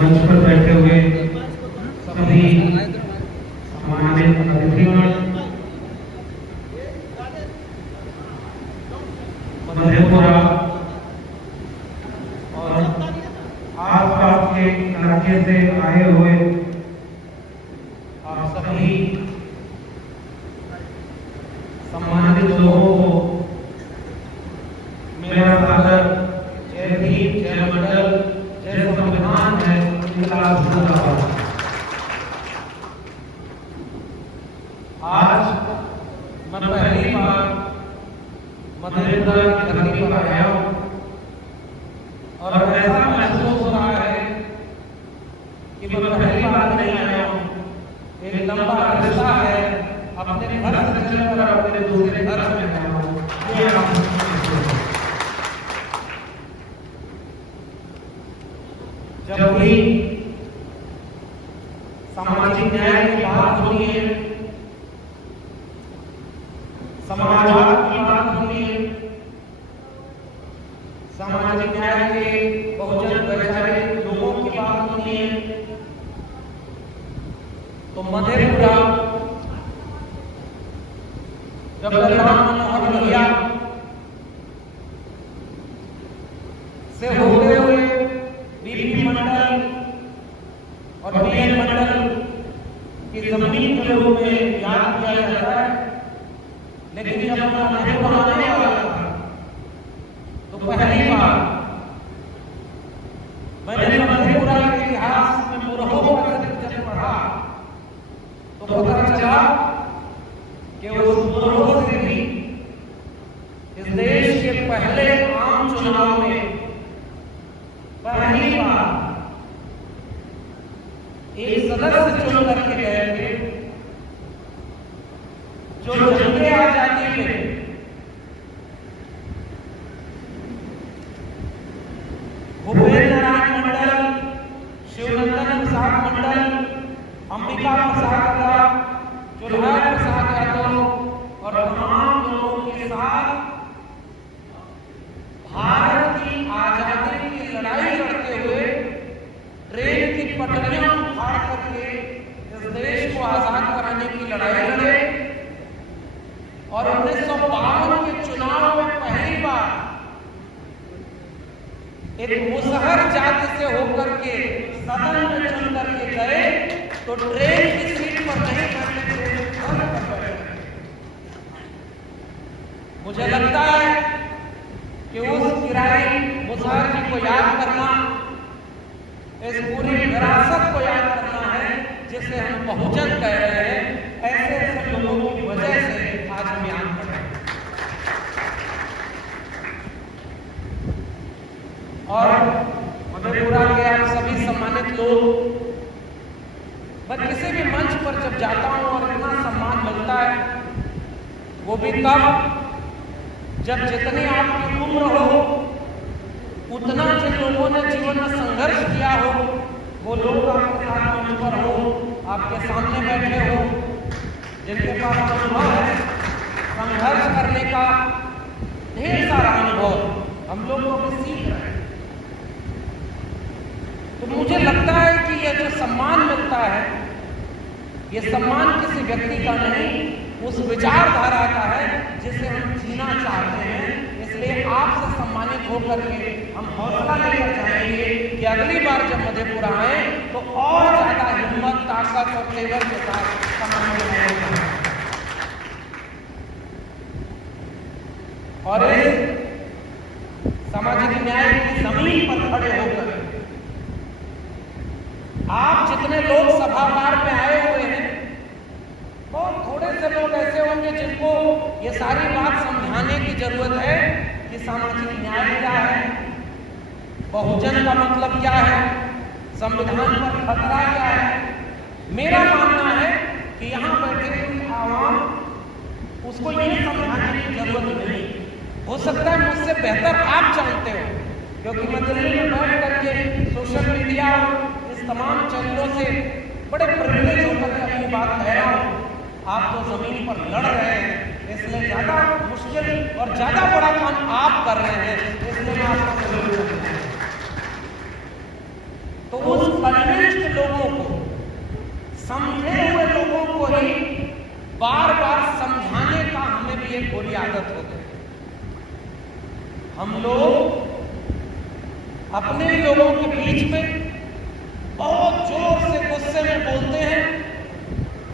मंच पर बैठे हुए सभी सम्मानित अतिथिगण, मधेपुरा और आसपास के इलाके से आए हुए आप सभी सम्मानित लोगों को मेरा सादर जय भीम, जय मंडल, जय संविधान है। आज मैं पहली बार मधेपुरा की धरती पर आया हूं और ऐसा महसूस हो रहा है कि मैं पहली बार नहीं आया हूं। एक लंबा अरसा है अपने घर से चलकर अपने दूसरे घर में आया हूं। जब भी सामाजिक न्याय की बात होती है, समाजवाद की बात होती है, सामाजिक न्याय के बहुजन वैचारिक लोगों की बात होती है, तो मधेपुरा जब राम मनोहर लोहिया से होते हुए बीपी मंडल और बीएन मंडल की जमीन के रूप में याद किया जाता है, लेकिन जब मैं मधेपुरा आने वाला था तो पहली बार मैंने मधेपुरा के इतिहास में मुरहों का जब पढ़ा तो पता चला कि उस मुरहों से भी इस देश के पहले आम चुनाव में पहली बार एक सदस्य चुन करके गए थे जो जंगे आजादी में भूपेंद्र नाथ मंडल, शिवनंदन प्रसाद मंडल, अंबिका प्रसाद यादव, चुलहार प्रसाद यादव और तमाम लोगों के साथ भारत की आजादी की लड़ाई लड़ते हुए ट्रेन की पटरियां फाड़ करके इस देश को आजाद कराने की लड़ाई लड़े और 1952 के चुनाव में पहली बार एक मुसहर जाति से होकर के सदन में चुन करके गए तो ट्रेन की सीट पर नहीं बैठे थे। मुझे लगता है कि उस किराई मुसहर जी को याद करना, इस पूरी विरासत को याद करना है जिसे हम बहुजन कह रहे हैं। ऐसे ऐसे लोगों की वजह से आज हम यहाँ पर हैं। और मधेपुरा के आप सभी सम्मानित लोग, मैं किसी भी मंच पर जब जाता हूँ और इतना सम्मान मिलता है वो भी तब जब जितनी आपकी उम्र हो उतना जिन लोगों ने जीवन में संघर्ष किया हो वो लोग आपके साथ मंच पर हो, आपके सामने बैठे हो, जिनके पास अनुभव है संघर्ष करने का, ढेर सारा अनुभव हम लोगों को सीख रहे हैं। तो मुझे लगता है कि यह जो सम्मान मिलता है ये सम्मान किसी व्यक्ति का नहीं, उस विचारधारा का है जिसे हम जीना चाहते हैं। इसलिए आपसे सम्मानित होकर के हम हौसला लेकर चाहेंगे कि अगली बार जब मधेपुरा आए तो और ज्यादा हिम्मत, ताकत और तेवर के साथ सम्मानित होंगे और इस सामाजिक न्याय की जमीन पर खड़े होकर आप जितने लोग सभागार में आए हुए हैं, बहुत थोड़े से लोग ऐसे होंगे जिनको ये सारी बात समझाने की जरूरत है कि सामाजिक न्याय क्या है, बहुजन का मतलब क्या है, संविधान पर खतरा क्या है। मेरा मानना है कि यहाँ बैठे हुए आवाम उसको ये समझाने की जरूरत नहीं। हो सकता है मुझसे बेहतर आप जानते हो, क्योंकि मैं दिल्ली में बैठ करके सोशल मीडिया इस तमाम चैनलों से बड़े प्रिविलेज होकर अपनी बात कह रहा हूँ। आप तो जमीन पर लड़ रहे हैं, इसलिए ज्यादा मुश्किल और ज्यादा बड़ा काम आप कर रहे हैं, इसलिए मैं आपको तो उस कन्विंस्ड लोगों को, समझे हुए लोगों को ही बार बार समझाने का हमें भी एक बुरी आदत हो गई। हम लोग अपने लोगों के बीच में बहुत जोर से गुस्से में बोलते हैं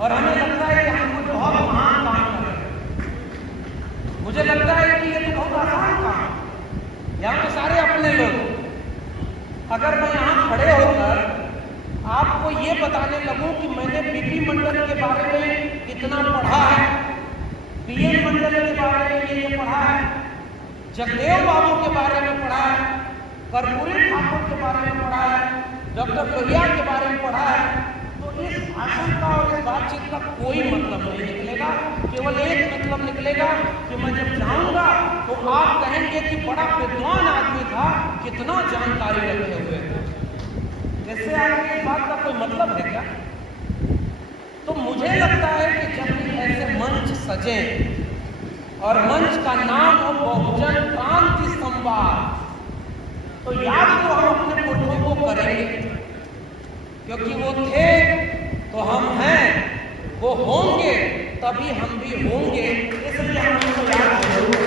और हमें लगता है कि हम कुछ बहुत महान काम कर रहे हैं। मुझे लगता है कि ये तो बहुत आसान काम है। यहाँ तो सारे अपने लोग। अगर मैं यहाँ खड़े होकर आपको ये बताने लगूं कि मैंने बीपी मंडल के बारे में इतना पढ़ा है, पीएन मंडल के बारे में ये पढ़ा है, जगदेव बाबू के बारे में पढ़ा है, कर्पूरी ठाकुर के बारे में पढ़ा है, डॉक्टर लोहिया के बारे में पढ़ा है, तो इस भाषण का और इस बातचीत का कोई मतलब नहीं निकलेगा। केवल एक मतलब निकलेगा कि मैं जब जाऊंगा तो आप कहेंगे कि बड़ा विद्वान आदमी था, कितना जानकारी रखे हुए थे। इससे आगे इस बात का कोई मतलब है क्या? तो मुझे लगता है कि जब भी ऐसे मंच सजे और मंच का नाम हो बहुजन क्रांति संवाद, तो याद तो हम अपने पुरखों को करेंगे, क्योंकि वो थे तो हम हैं, वो होंगे तभी हम भी होंगे, इसलिए हम उनको याद करेंगे।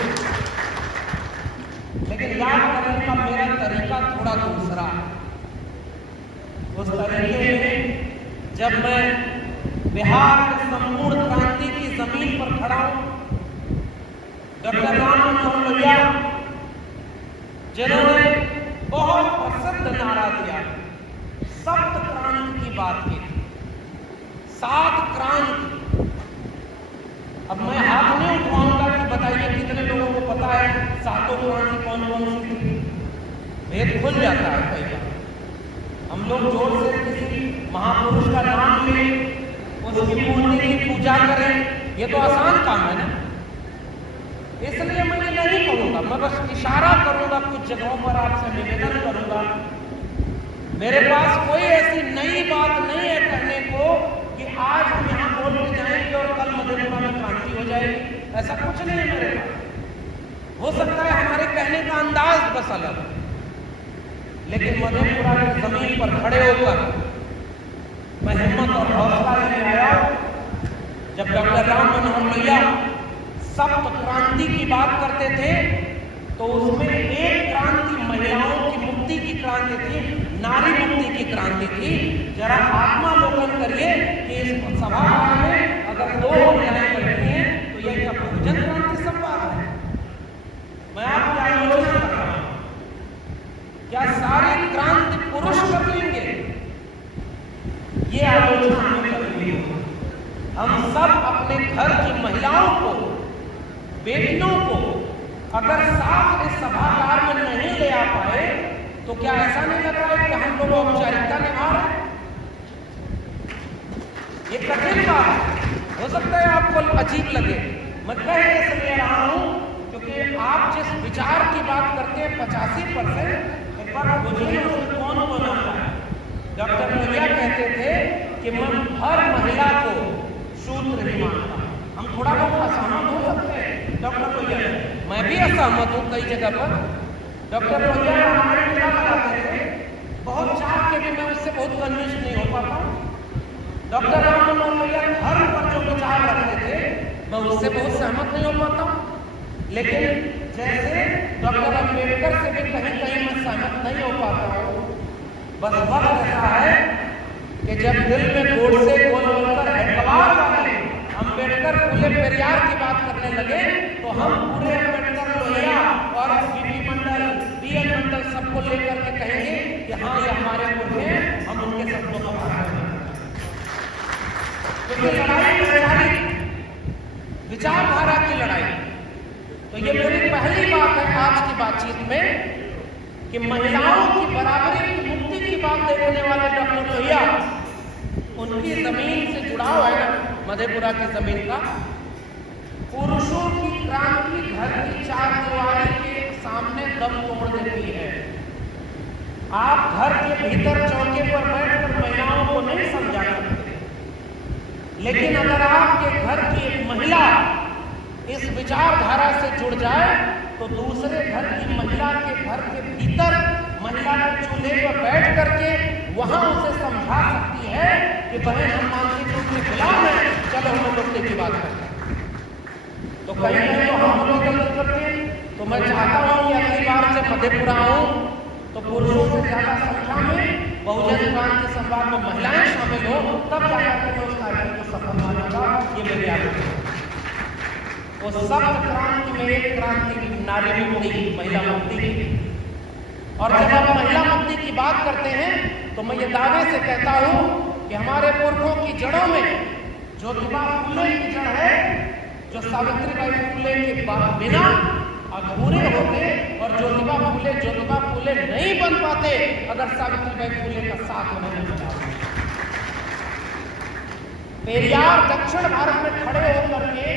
लेकिन याद करने का मेरा तरीका थोड़ा दूसरा है। उस तरीके में जब मैं बिहार में संपूर्ण क्रांति की जमीन पर खड़ा हूं, डॉक्टर राम मनोहर लोहिया जिन्होंने बहुत प्रसिद्ध नारा दिया, सप्त क्रांति की बात की, 7 क्रांति। अब मैं हाथ नहीं उठवाऊंगा कि बताइए कितने लोगों को पता है 7 क्रांति कौन कौन सी थी। भेद खुल जाता है कई बार। हम लोग जोर से किसी महापुरुष का नाम लें, उसकी मूर्ति की पूजा करें, ये तो आसान काम है ना। इसलिए मैं ये नहीं कहूंगा, मैं बस इशारा करूंगा, कुछ जगहों पर आपसे निवेदन करूंगा। मेरे पास कोई ऐसी नई बात नहीं है कहने को कि आज हम यहाँ बोल के जाएंगे और कल मधेपुरा में क्रांति हो जाएगी, ऐसा कुछ नहीं है मेरे पास। हो सकता है हमारे कहने का अंदाज बस अलग, लेकिन मधेपुरा की जमीन पर खड़े होकर मैं हिम्मत और हौसला लेने आया। जब डॉक्टर राम मनोहर लोहिया सप्त क्रांति की बात करते थे तो उसमें एक क्रांति महिलाओं की मुक्ति की क्रांति थी, नारी मुक्ति की क्रांति थी। जरा आत्मालोकन करिए कि इस सभागार में अगर 2 महिलाएं बैठी हैं तो यह क्या बहुजन क्रांति संवाद है? मैं आपकी आलोचना कर रहा हूं, क्या सारी क्रांति पुरुष कर लेंगे? ये आलोचना हमें करनी है। हम सब अपने घर की महिलाओं को, बेटियों को अगर साथ इस सभागार में नहीं ले आ पाए तो क्या ऐसा नहीं लग रहा है कि हम लोग औपचारिकता निभा रहे हैं? ये कठिन बात है। हो सकता है आपको अजीब लगे, मैं कह इसलिए रहा हूं क्योंकि आप जिस विचार की बात करते हैं 85%, एक बार बुझिए उसमें कौन कौन आता है। डॉक्टर लोहिया कहते थे कि मैं हर महिला को शूद्र नहीं मानता। हम थोड़ा बहुत असहमत हो सकते हैं डॉक्टर लोहिया, मैं भी असहमत हूँ कई जगह पर। डॉक्टर लोहिया रामायण क्या बताते थे, बहुत चाह के भी मैं उससे बहुत कन्विंस नहीं हो पाता हूँ। डॉक्टर राम मनोहर लोहिया धर्म पर जो विचार रखते थे मैं उससे बहुत सहमत नहीं हो पाता हूँ। लेकिन जैसे डॉक्टर अम्बेडकर से भी कहीं कहीं मैं सहमत नहीं हो पाता हूँ। बस वक्त ऐसा है कि जब दिल में गोडसे गोलवलकर हेडगवार वाले अम्बेडकर फुले पेरियार की बात करने लगे तो हम पूरे अम्बेडकर लोहिया और बीपी मंडल, पीएन मंडल सबको लेकर के कहेंगे कि हाँ ये हमारे पुरखे हैं, हम उनके शब्दों को मानते हैं। क्योंकि लड़ाई वैचारिक विचारधारा की लड़ाई। तो ये मेरी पहली बात है आज की बातचीत में कि महिलाओं की बराबरी की मुक्ति की बात देखने वाले डॉक्टर लोहिया, उनकी जमीन से जुड़ाव है ना मधेपुरा की जमीन का। पुरुषों की क्रांति घर की 4 दीवारी के सामने दम तोड़ देती है। आप घर के भीतर चौके पर बैठकर महिलाओं को नहीं समझा सकते, लेकिन अगर आपके घर की एक महिला इस विचारधारा से जुड़ जाए तो दूसरे घर की महिला के घर के भीतर महिला के चूल्हे पर बैठ करके वहां उसे समझा सकती है कि बहन हम मानसिक रूप से खिलाफ हैं, चलो हमें मुक्ति की बात करते हैं। तो कहीं कहीं तो हम लोग गलती करते हैं। तो मैं चाहता हूं कि अगली बार से मधेपुरा आऊं तो पुरुषों से ज्यादा संख्या में बहुजन क्रांति संवाद में महिलाएं शामिल हो, तब जाकर के उस कार्यक्रम को सफल मानूंगा। ये मेरी आदत है। वो सप्त क्रांति में एक क्रांति नारी मुक्ति, महिला मुक्ति। और जब आप महिला मुक्ति की बात करते हैं तो मैं ये दावे से कहता हूं कि हमारे पुरखों की जड़ों में ज्योतिबा फुले की जड़ है, जो सावित्रीबाई फुले के बिना अधूरे होते और ज्योतिबा फुले नहीं बन पाते अगर सावित्रीबाई फुले का साथ नहीं मिला। पेरियार दक्षिण भारत में खड़े होकर के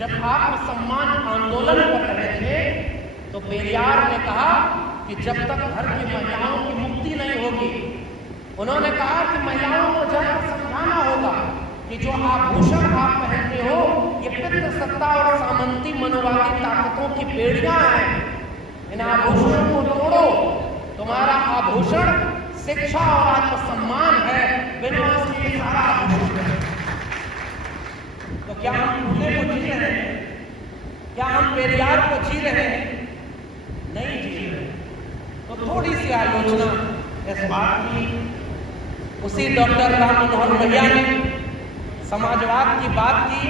जब आत्मसम्मान आंदोलन कर रहे थे तो पेरियार ने कहा कि जब तक घर की महिलाओं की मुक्ति नहीं होगी, उन्होंने कहा कि महिलाओं को जाकर समझाना होगा कि जो आभूषण आप पहनते हो ये पितृसत्ता और सामंती मनोवादी ताकतों की बेड़ियां हैं। इन आभूषणों को तोड़ो। तुम्हारा आभूषण शिक्षा और आत्मसम्मान है, बिना उसके सारा आभूषण है। तो क्या हम फूले को जी रहे हैं? क्या हम पेरियार को जी रहे हैं? नहीं जी रहे। तो थोड़ी सी आलोचना इस बात की, उसी डॉक्टर राम मनोहर लोहिया ने समाजवाद की बात की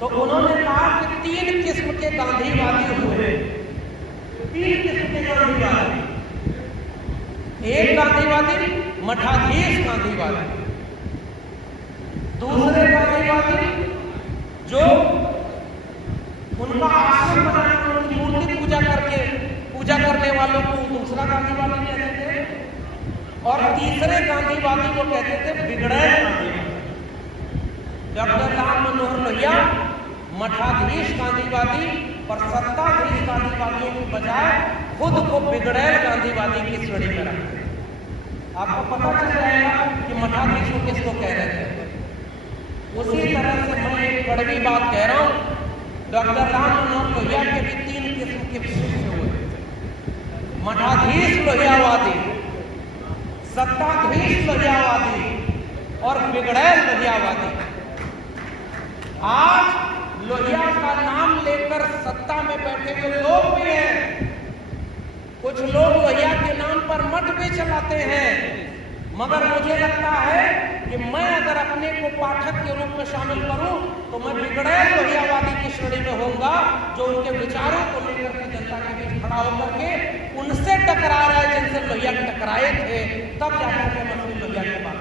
तो उन्होंने कहा कि 3 किस्म के गांधीवादी हुए। 3 किस्म के गांधीवादी। एक गांधीवादी मठाधीश गांधीवादी, दूसरे गांधीवादी जो उनका आश्रम बनाकर उनकी मूर्ति पूजा करने वालों को दूसरा गांधीवादी कहते थे, और तीसरे गांधीवादी को कहते थे बिगड़ैल गांधीवादी। डॉक्टर राम मनोहर लोहिया मठाधीश गांधीवादी और सत्ताधीश गांधीवादियों की बजाय खुद को बिगड़ैल गांधीवादी की श्रेणी में रखते हैं। आपको पता चल जाएगा कि मठाधीश को किसको कह रहे थे। उसी तरह से मैं एक कड़वी बात कह रहा हूं, डॉक्टर राम मनोहर लोहिया के भी 3 किस्म के शिष्य हुए। मठाधीश लोहियावादी, सत्ताधीश लोहियावादी और बिगड़ैल लोहियावादी। आज लोहिया का नाम लेकर सत्ता में बैठे हुए लोग भी हैं। कुछ लोग लोहिया के नाम पर मठ भी चलाते हैं, मगर मुझे लगता है कि मैं अगर अपने को पाठक के रूप में शामिल करूं तो मैं बिगड़ैल लोहियावादी की श्रेणी में होऊंगा, जो उनके विचारों को लेकर के जनता के बीच खड़ा होकर के उनसे टकरा रहा है जिनसे लोहिया टकराए थे। तब जाकर के मैं लोहिया की बात,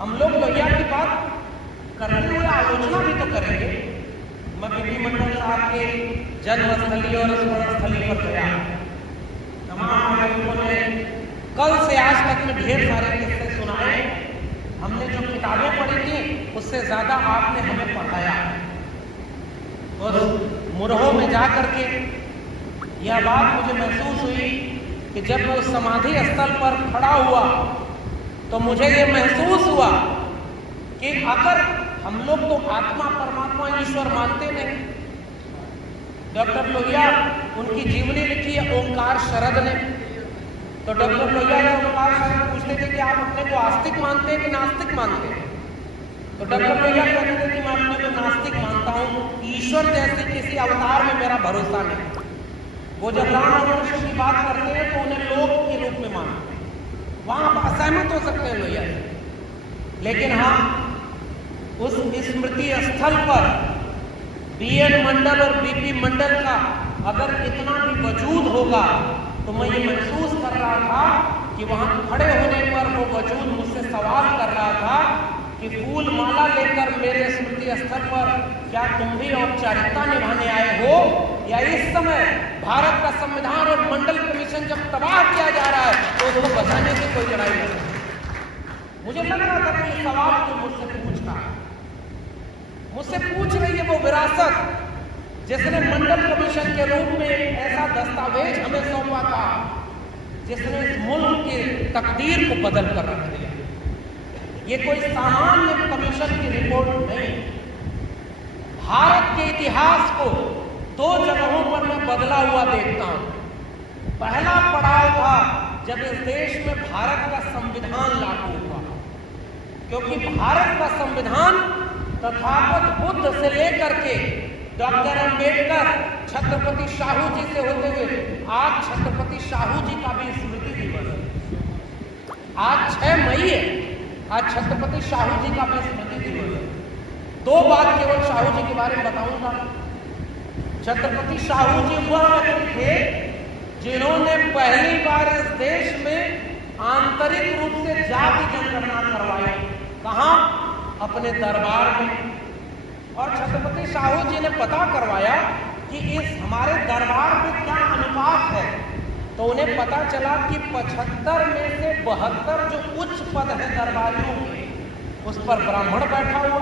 हम लोग लोहिया की बात करते हुए आलोचना भी तो करेंगे। मैं बीपी मंडल साहब के जन्मस्थली और स्मरणस्थली पर गया। तमाम लोगों ने कल से आज तक में ढेर सारे किस्से सुनाए। हमने जो किताबें पढ़ी थी उससे ज्यादा आपने हमें पढ़ाया। और मुरहों में जा करके यह बात मुझे महसूस हुई कि जब मैं उस समाधि स्थल पर खड़ा हुआ तो मुझे ये महसूस हुआ कि अगर हम लोग तो आत्मा परमात्मा ईश्वर मानते नहीं। डॉक्टर लोहिया उनकी जीवनी लिखी है ओंकार शरद ने। तो डॉक्टर लोहिया ने ओंकार शरद पूछते थे कि आप अपने को आस्तिक मानते हैं कि नास्तिक मानते हैं? तो डॉक्टर लोहिया कहते थे कि मैं अपने को नास्तिक मानता हूँ, ईश्वर जैसे किसी अवतार में मेरा भरोसा नहीं। वो जब राम और कृष्ण की बात करते हैं तो उन्हें लोक के रूप में मानते हैं, वहां आप असहमत हो सकते हैं लोहिया से। लेकिन हाँ, उस स्मृति स्थल पर बीएन मंडल और बीपी मंडल का अगर इतना भी वजूद होगा तो मैं ये महसूस कर रहा था कि वहां खड़े होने पर वो वजूद मुझसे सवाल कर रहा था कि फूल माला लेकर मेरे स्मृति स्थल पर क्या तुम भी औपचारिकता निभाने आए हो, या इस समय भारत का संविधान और मंडल कमीशन जब तबाह किया जा रहा है तो उसको बचाने की कोई लड़ाई नहीं। मुझे लग रहा था कि ये सवाल तो मुझसे पूछ रहा है, मुझसे पूछ रही है वो विरासत जिसने मंडल कमीशन के रूप में ऐसा दस्तावेज हमें सौंपा था जिसने इस मुल्क की तकदीर को बदल कर रख दिया। ये कोई सामान्य कमीशन की रिपोर्ट नहीं। भारत के इतिहास को 2 जगहों पर मैं बदला हुआ देखता हूं। पहला पड़ाव था जब इस देश में भारत का संविधान लागू हुआ, क्योंकि भारत का संविधान तथागत बुद्ध से लेकर के डॉक्टर अंबेडकर, छत्रपति शाहू जी से होते हुए आज छत्रपति शाहू जी का भी स्मृति दिवस है। आज 6 मई है, आज छत्रपति शाहू जी का भी स्मृति दिवस है। 2 बात केवल शाहू जी के बारे में बताऊंगा। छत्रपति शाहू जी वह व्यक्ति थे जिन्होंने पहली बार इस देश में आंतरिक रूप से जाति जनगणना करवाई। कहां? अपने दरबार में। और छत्रपति शाहू जी ने पता करवाया कि इस हमारे दरबार में क्या अनुपात है, तो उन्हें पता चला कि 75 में से 72 जो उच्च पद है दरबारियों के, उस पर ब्राह्मण बैठा हुआ,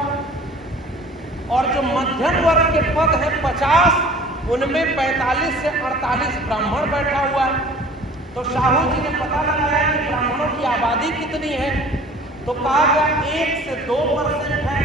और जो मध्यम वर्ग के पद है 50, उनमें 45 से 48 ब्राह्मण बैठा हुआ है। तो शाहू जी ने पता लगाया कि ब्राह्मणों की आबादी कितनी है, तो कहा गया 1 से 2% है।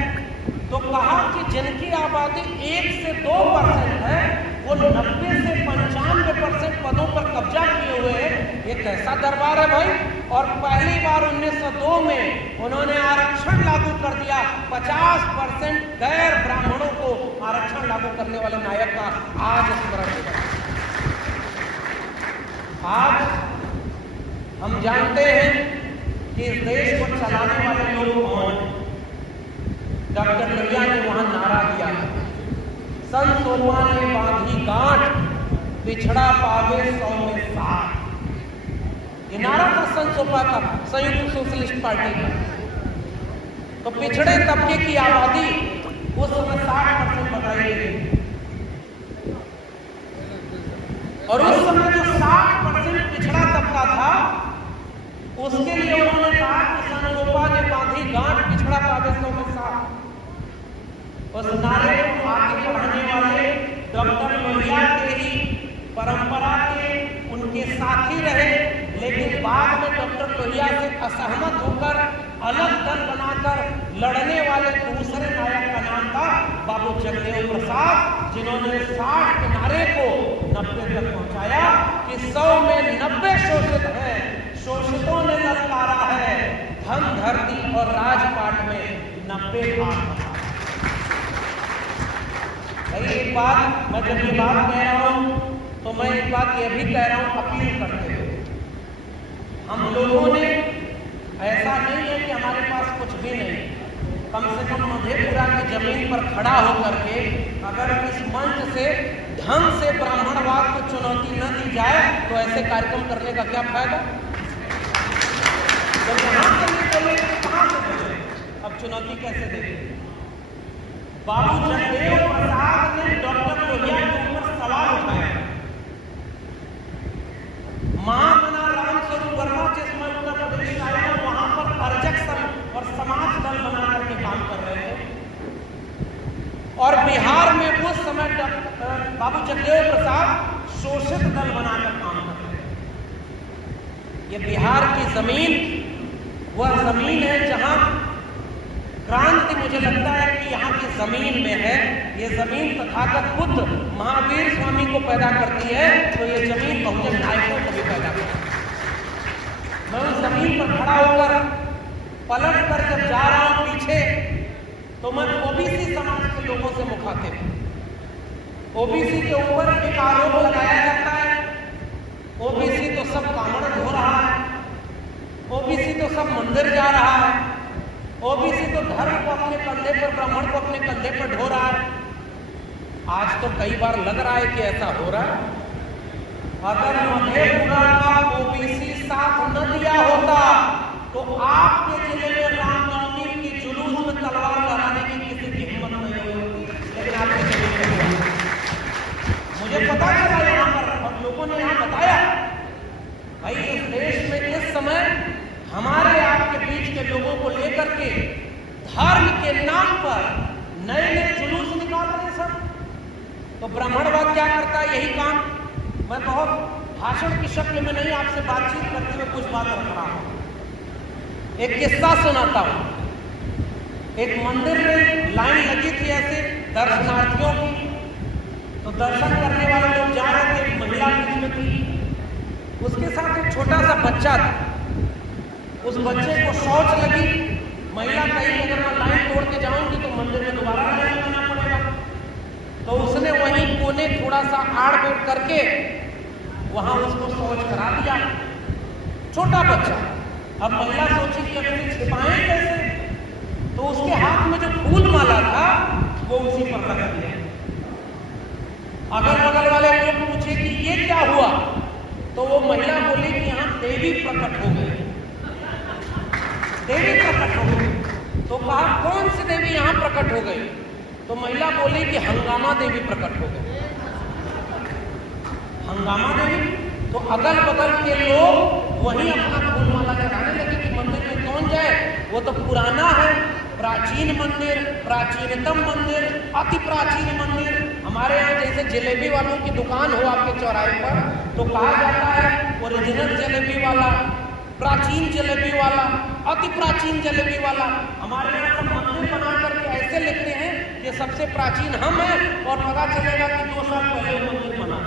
तो कहा कि जिनकी आबादी 1 से 2% है वो 90 से 95% पदों पर कब्जा किए हुए हैं। ये कैसा दरबार है भाई। और पहली बार 1902 में उन्होंने आरक्षण लागू कर दिया। 50% गैर ब्राह्मणों को आरक्षण लागू करने वाले नायक का आज स्मरण होगा। आज हम जानते हैं कि इस देश को चलाने वाले लोग कौन हैं। डॉक्टर लोहिया ने वहां नारा दिया, सन सोमा ने बांधी गांठ, पिछड़ा पावे 100 में 60। ये नारा था सन सोमा का, संयुक्त सोशलिस्ट पार्टी का। तो पिछड़े तबके की आबादी उस समय 60% बताई गई, और उस समय जो 60% पिछड़ा तबका था उसके लिए उन्होंने कहा कि सन सोमा ने बांधी गांठ, पिछड़ा पावे 100 में 60। उस नारे को आगे बढ़ाने वाले डॉक्टर लोहिया के ही परंपरा के उनके साथी रहे, लेकिन बाद में डॉक्टर लोहिया से असहमत होकर अलग दल बनाकर लड़ने वाले दूसरे नायक का नाम था बाबू जगदेव प्रसाद, जिन्होंने 60 के नारे को 90 तक पहुंचाया कि 100 में 90 शोषित हैं, शोषितों ने ललकारा है, धन धरती और राजपाट में 90 भाग। एक बात मैं जब ये बात कह रहा हूं तो मैं एक बात ये भी कह रहा हूं, अपील करते हुए, हम लोगों ने ऐसा नहीं है कि हमारे पास कुछ भी नहीं, कम से कम मधेपुरा की जमीन पर खड़ा होकर के अगर इस मंच से ढंग से ब्राह्मणवाद को चुनौती न दी जाए तो ऐसे कार्यक्रम करने का क्या फायदा। जब यहाँ से कहां से अब चुनौती कैसे देंगे। बाबू जगदेव प्रसाद ने डॉक्टर लोहिया के ऊपर सवाल उठाया। महामना राम स्वरूप वर्मा जिसमें उत्तर प्रदेश आए हैं, वहां पर अर्जक संघ और समाज दल बना करके काम कर रहे थे, और बिहार में उस समय बाबू जगदेव प्रसाद शोषित दल बनाकर काम कर रहे थे। ये बिहार की जमीन वह जमीन है जहां क्रांति, मुझे लगता है कि यहाँ की जमीन में है। ये जमीन तथागत बुद्ध महावीर स्वामी को पैदा करती है, तो ये जमीन बहुजन नायकों को भी पैदा करती है। मैं उस जमीन पर खड़ा होकर पलट कर जब जा रहा हूं पीछे, तो मैं ओबीसी समाज के लोगों से मुखातिब। ओबीसी के ऊपर एक आरोप लगाया जाता है, ओबीसी तो सब कामड़ धो रहा है, ओबीसी तो सब मंदिर जा रहा है, ओबीसी तो धर्म को अपने कंधे पर, ब्राह्मण को अपने कंधे पर ढो रहा है। आज तो कई बार लग रहा है कि ऐसा हो रहा है। अगर मधेपुरा का ओबीसी साथ न दिया होता तो आपके जिले में रामनवमी की जुलूस में तलवार लहराने की किसी की हिम्मत नहीं होती, लेकिन आपके जिले में मुझे पता चला यहाँ पर, और लोगों ने यहाँ बताया। भाई इस देश में इस समय हमारे आपके बीच के लोगों को लेकर के धर्म के नाम पर नए नए जुलूस निकाल रहे सब। तो ब्राह्मणवाद क्या करता है? यही काम। मैं बहुत भाषण की शक्ल में नहीं आपसे बातचीत करते हुए कुछ बात रख रहा हूं। एक किस्सा सुनाता हूं। एक मंदिर में लाइन लगी थी ऐसे दर्शनार्थियों की, तो दर्शन करने वाले लोग जा रहे थे, एक महिला बीच में थी। उसके साथ एक छोटा सा बच्चा था। उस बच्चे को शौच लगी, महिला कहीं अगर मैं लाइन तोड़ के जाऊंगी तो मंदिर में दोबारा लाइन लगाना पड़ेगा, तो उसने वहीं कोने थोड़ा सा आड़ गोड़ करके वहां उसको शौच करा दिया। छोटा बच्चा। अब महिला सोची कि अगर इसे छिपाएं कैसे, तो उसके हाथ में जो फूल माला था वो उसी पर रख दिया। अगल बगल वाले लोग पूछे कि ये क्या हुआ, तो वो महिला बोली कि यहाँ देवी प्रकट हो गई, देवी प्रकट हो गई। तो कहा कौन सी देवी यहाँ प्रकट हो गई, तो महिला बोली कि हंगामा देवी प्रकट हो गई। हंगामा देवी। तो अगल बगल के लोग वहीं अपना फूल माला चढ़ाने लगे कि मंदिर में कौन जाए, वो तो पुराना है, प्राचीन मंदिर, प्राचीनतम मंदिर, अति प्राचीन मंदिर। हमारे यहाँ जैसे जलेबी वालों की दुकान हो आपके चौराहे पर, तो कहा जाता है ओरिजिनल जलेबी वाला, प्राचीन जलेबी वाला, अति प्राचीन जलेबी वाला। हमारे यहाँ सब मंदिर बना करके ऐसे लिखते हैं कि सबसे प्राचीन हम हैं, और पता चलेगा कि 2 साल पहले मंदिर बना।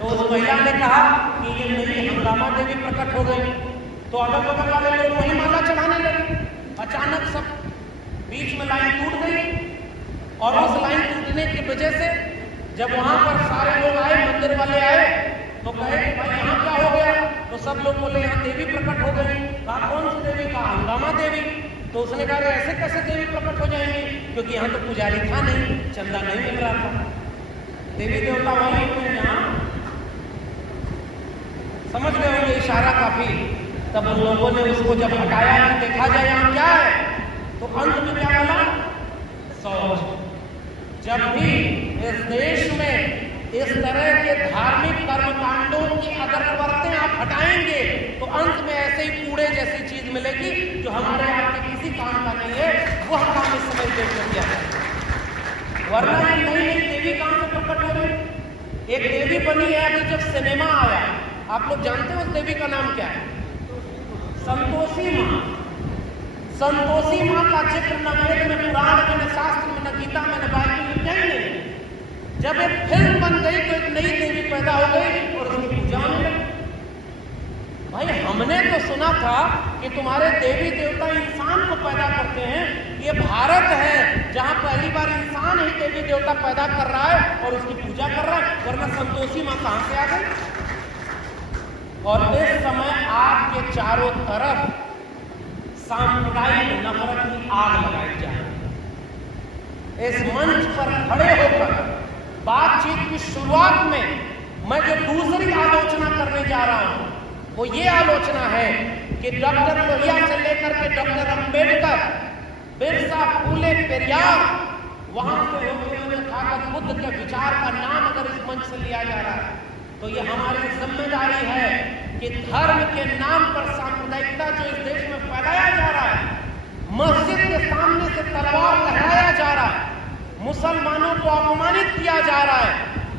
तो उस महिला ने कहा कि ये मेरी हंगामा देवी प्रकट हो गई। तो अगल बगल वाले लोग वही माला चढ़ाने लगे। अचानक सब बीच में लाइन टूट गई, और उस लाइन टूटने की वजह से जब वहां पर सारे लोग आए, मंदिर वाले आए, तो कहे कि भाई यहाँ क्या हो गया, तो सब लोग बोले यहाँ देवी प्रकट हो गई। कहा कौन सी देवी, कहा हंगामा देवी। तो उसने कहा ऐसे कैसे देवी प्रकट हो जाएंगी, क्योंकि यहाँ तो पुजारी था नहीं, चंदा नहीं मिल रहा था, देवी देवता वहीं होते हैं यहाँ। समझ गए होंगे इशारा काफी। तब उन लोगों ने उसको जब हटाया कि देखा जाए यहाँ क्या है, तो अंत में क्या बोला, शौच। जब भी इस देश में इस तरह के धार्मिक कर्मकांडों की अगर परतें आप हटाएंगे, तो अंत में ऐसे ही कूड़े जैसी चीज मिलेगी जो हमारे आपके किसी काम का नहीं है, वह काम इस समय देश में किया है। वरना ये नई नई देवी कहां से प्रकट हो रही। एक देवी बनी है अभी जब सिनेमा आया, आप लोग जानते हो उस देवी का नाम क्या है, संतोषी माँ। संतोषी माँ का जिक्र न वेद में, पुराण में, न शास्त्र में, न गीता में, न बाइबल में कहीं नहीं। जब एक फिल्म बन गई तो एक नई देवी पैदा हो गई और उसकी पूजा होने लगी। भाई हमने तो सुना था कि तुम्हारे देवी देवता इंसान को पैदा करते हैं, ये भारत है जहां पहली बार इंसान ही देवी देवता पैदा कर रहा है और उसकी पूजा कर रहा है, वरना संतोषी माँ कहां से आ गई। और इस समय आपके चारों तरफ सांप्रदायिक नफरत की आग लगाई जा रही है। इस मंच पर खड़े होकर बातचीत की शुरुआत में मैं जो दूसरी आलोचना करने जा रहा हूं, वो ये आलोचना है कि डॉक्टर लोहिया से लेकर के डॉक्टर अंबेडकर, बिरसा, फूले, पेरियार, वहां से होते हुए तथागत बुद्ध के विचार का नाम अगर इस मंच से लिया जा रहा है, तो ये हमारी जिम्मेदारी है कि धर्म के नाम पर सांप्रदायिकता जो इस देश में फैलाया जा रहा है, मस्जिद के सामने से तलवार लहराया जा रहा है, मुसलमानों को अपमानित किया जा रहा है,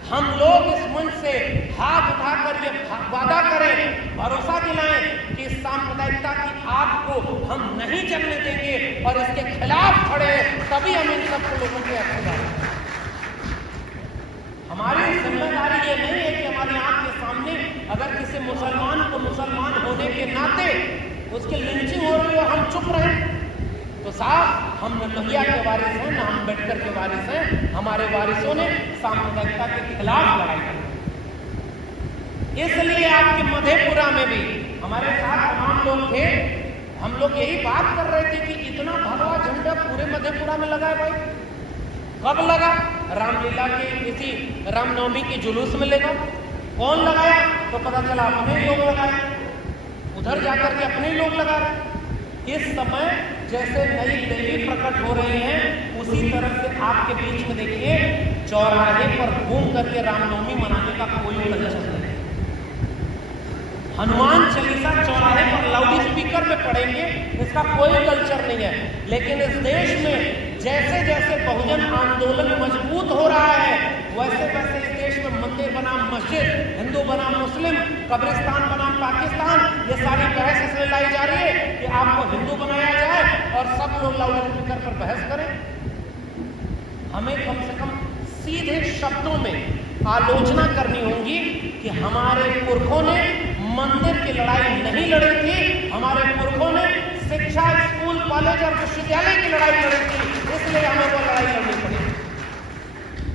हम लोग इस मंच से हाथ उठाकर ये वादा करें, भरोसा दिलाएं कि इस सांप्रदायिकता की आग को हम नहीं जलने देंगे और इसके खिलाफ खड़े, तभी हम इन सब लोगों के हकदार हैं। हमारी जिम्मेदारी ये नहीं है कि हमारी आंख के सामने अगर किसी मुसलमान को मुसलमान होने के नाते उसकी लिंचिंग हो रही हो, हम चुप रहे, तो साहब हम न लोहिया के वारिस हैं, न अम्बेडकर के वारिस हैं। हमारे वारिसों ने सांप्रदायिकता के खिलाफ लड़ाई की। इसलिए आपके मधेपुरा में भी हमारे साथ तमाम लोग थे, हम लोग यही बात कर रहे थे कि इतना भगवा झंडा पूरे मधेपुरा में लगा है। भाई कब लगा? रामलीला के किसी रामनवमी के जुलूस में लगा। कौन लगाया? तो पता चला अपने लोग लगाए, उधर जाकर के अपने लोग लगा रहे। इस समय जैसे नई देवी प्रकट हो रही हैं, उसी तरह से आपके बीच में देखिए चौराहे पर घूम करके रामनवमी मनाने का कोई कल्चर नहीं। हनुमान चालीसा चौराहे पर लाउड स्पीकर में पढ़ेंगे, इसका कोई कल्चर नहीं है। लेकिन इस देश में जैसे जैसे बहुजन आंदोलन मजबूत हो रहा है, वैसे वैसे इस देश में मंदिर बनाम मस्जिद, हिंदू बनाम मुस्लिम, कब्रिस्तान बनाम पाकिस्तान, ये सारी बहस इसलिए लाई जा रही है कि आपको हिंदू बनाया जाए और सब लोग लाउड स्पीकर पर बहस करें। हमें कम से कम सीधे शब्दों में आलोचना करनी होगी कि हमारे पुरखों ने मंदिर की लड़ाई नहीं लड़ी थी, हमारे पुरखों ने शिक्षा, स्कूल, कॉलेज और विश्वविद्यालय की लड़ाई लड़ी थी, इसलिए हमें वो लड़ाई लड़नी पड़ी।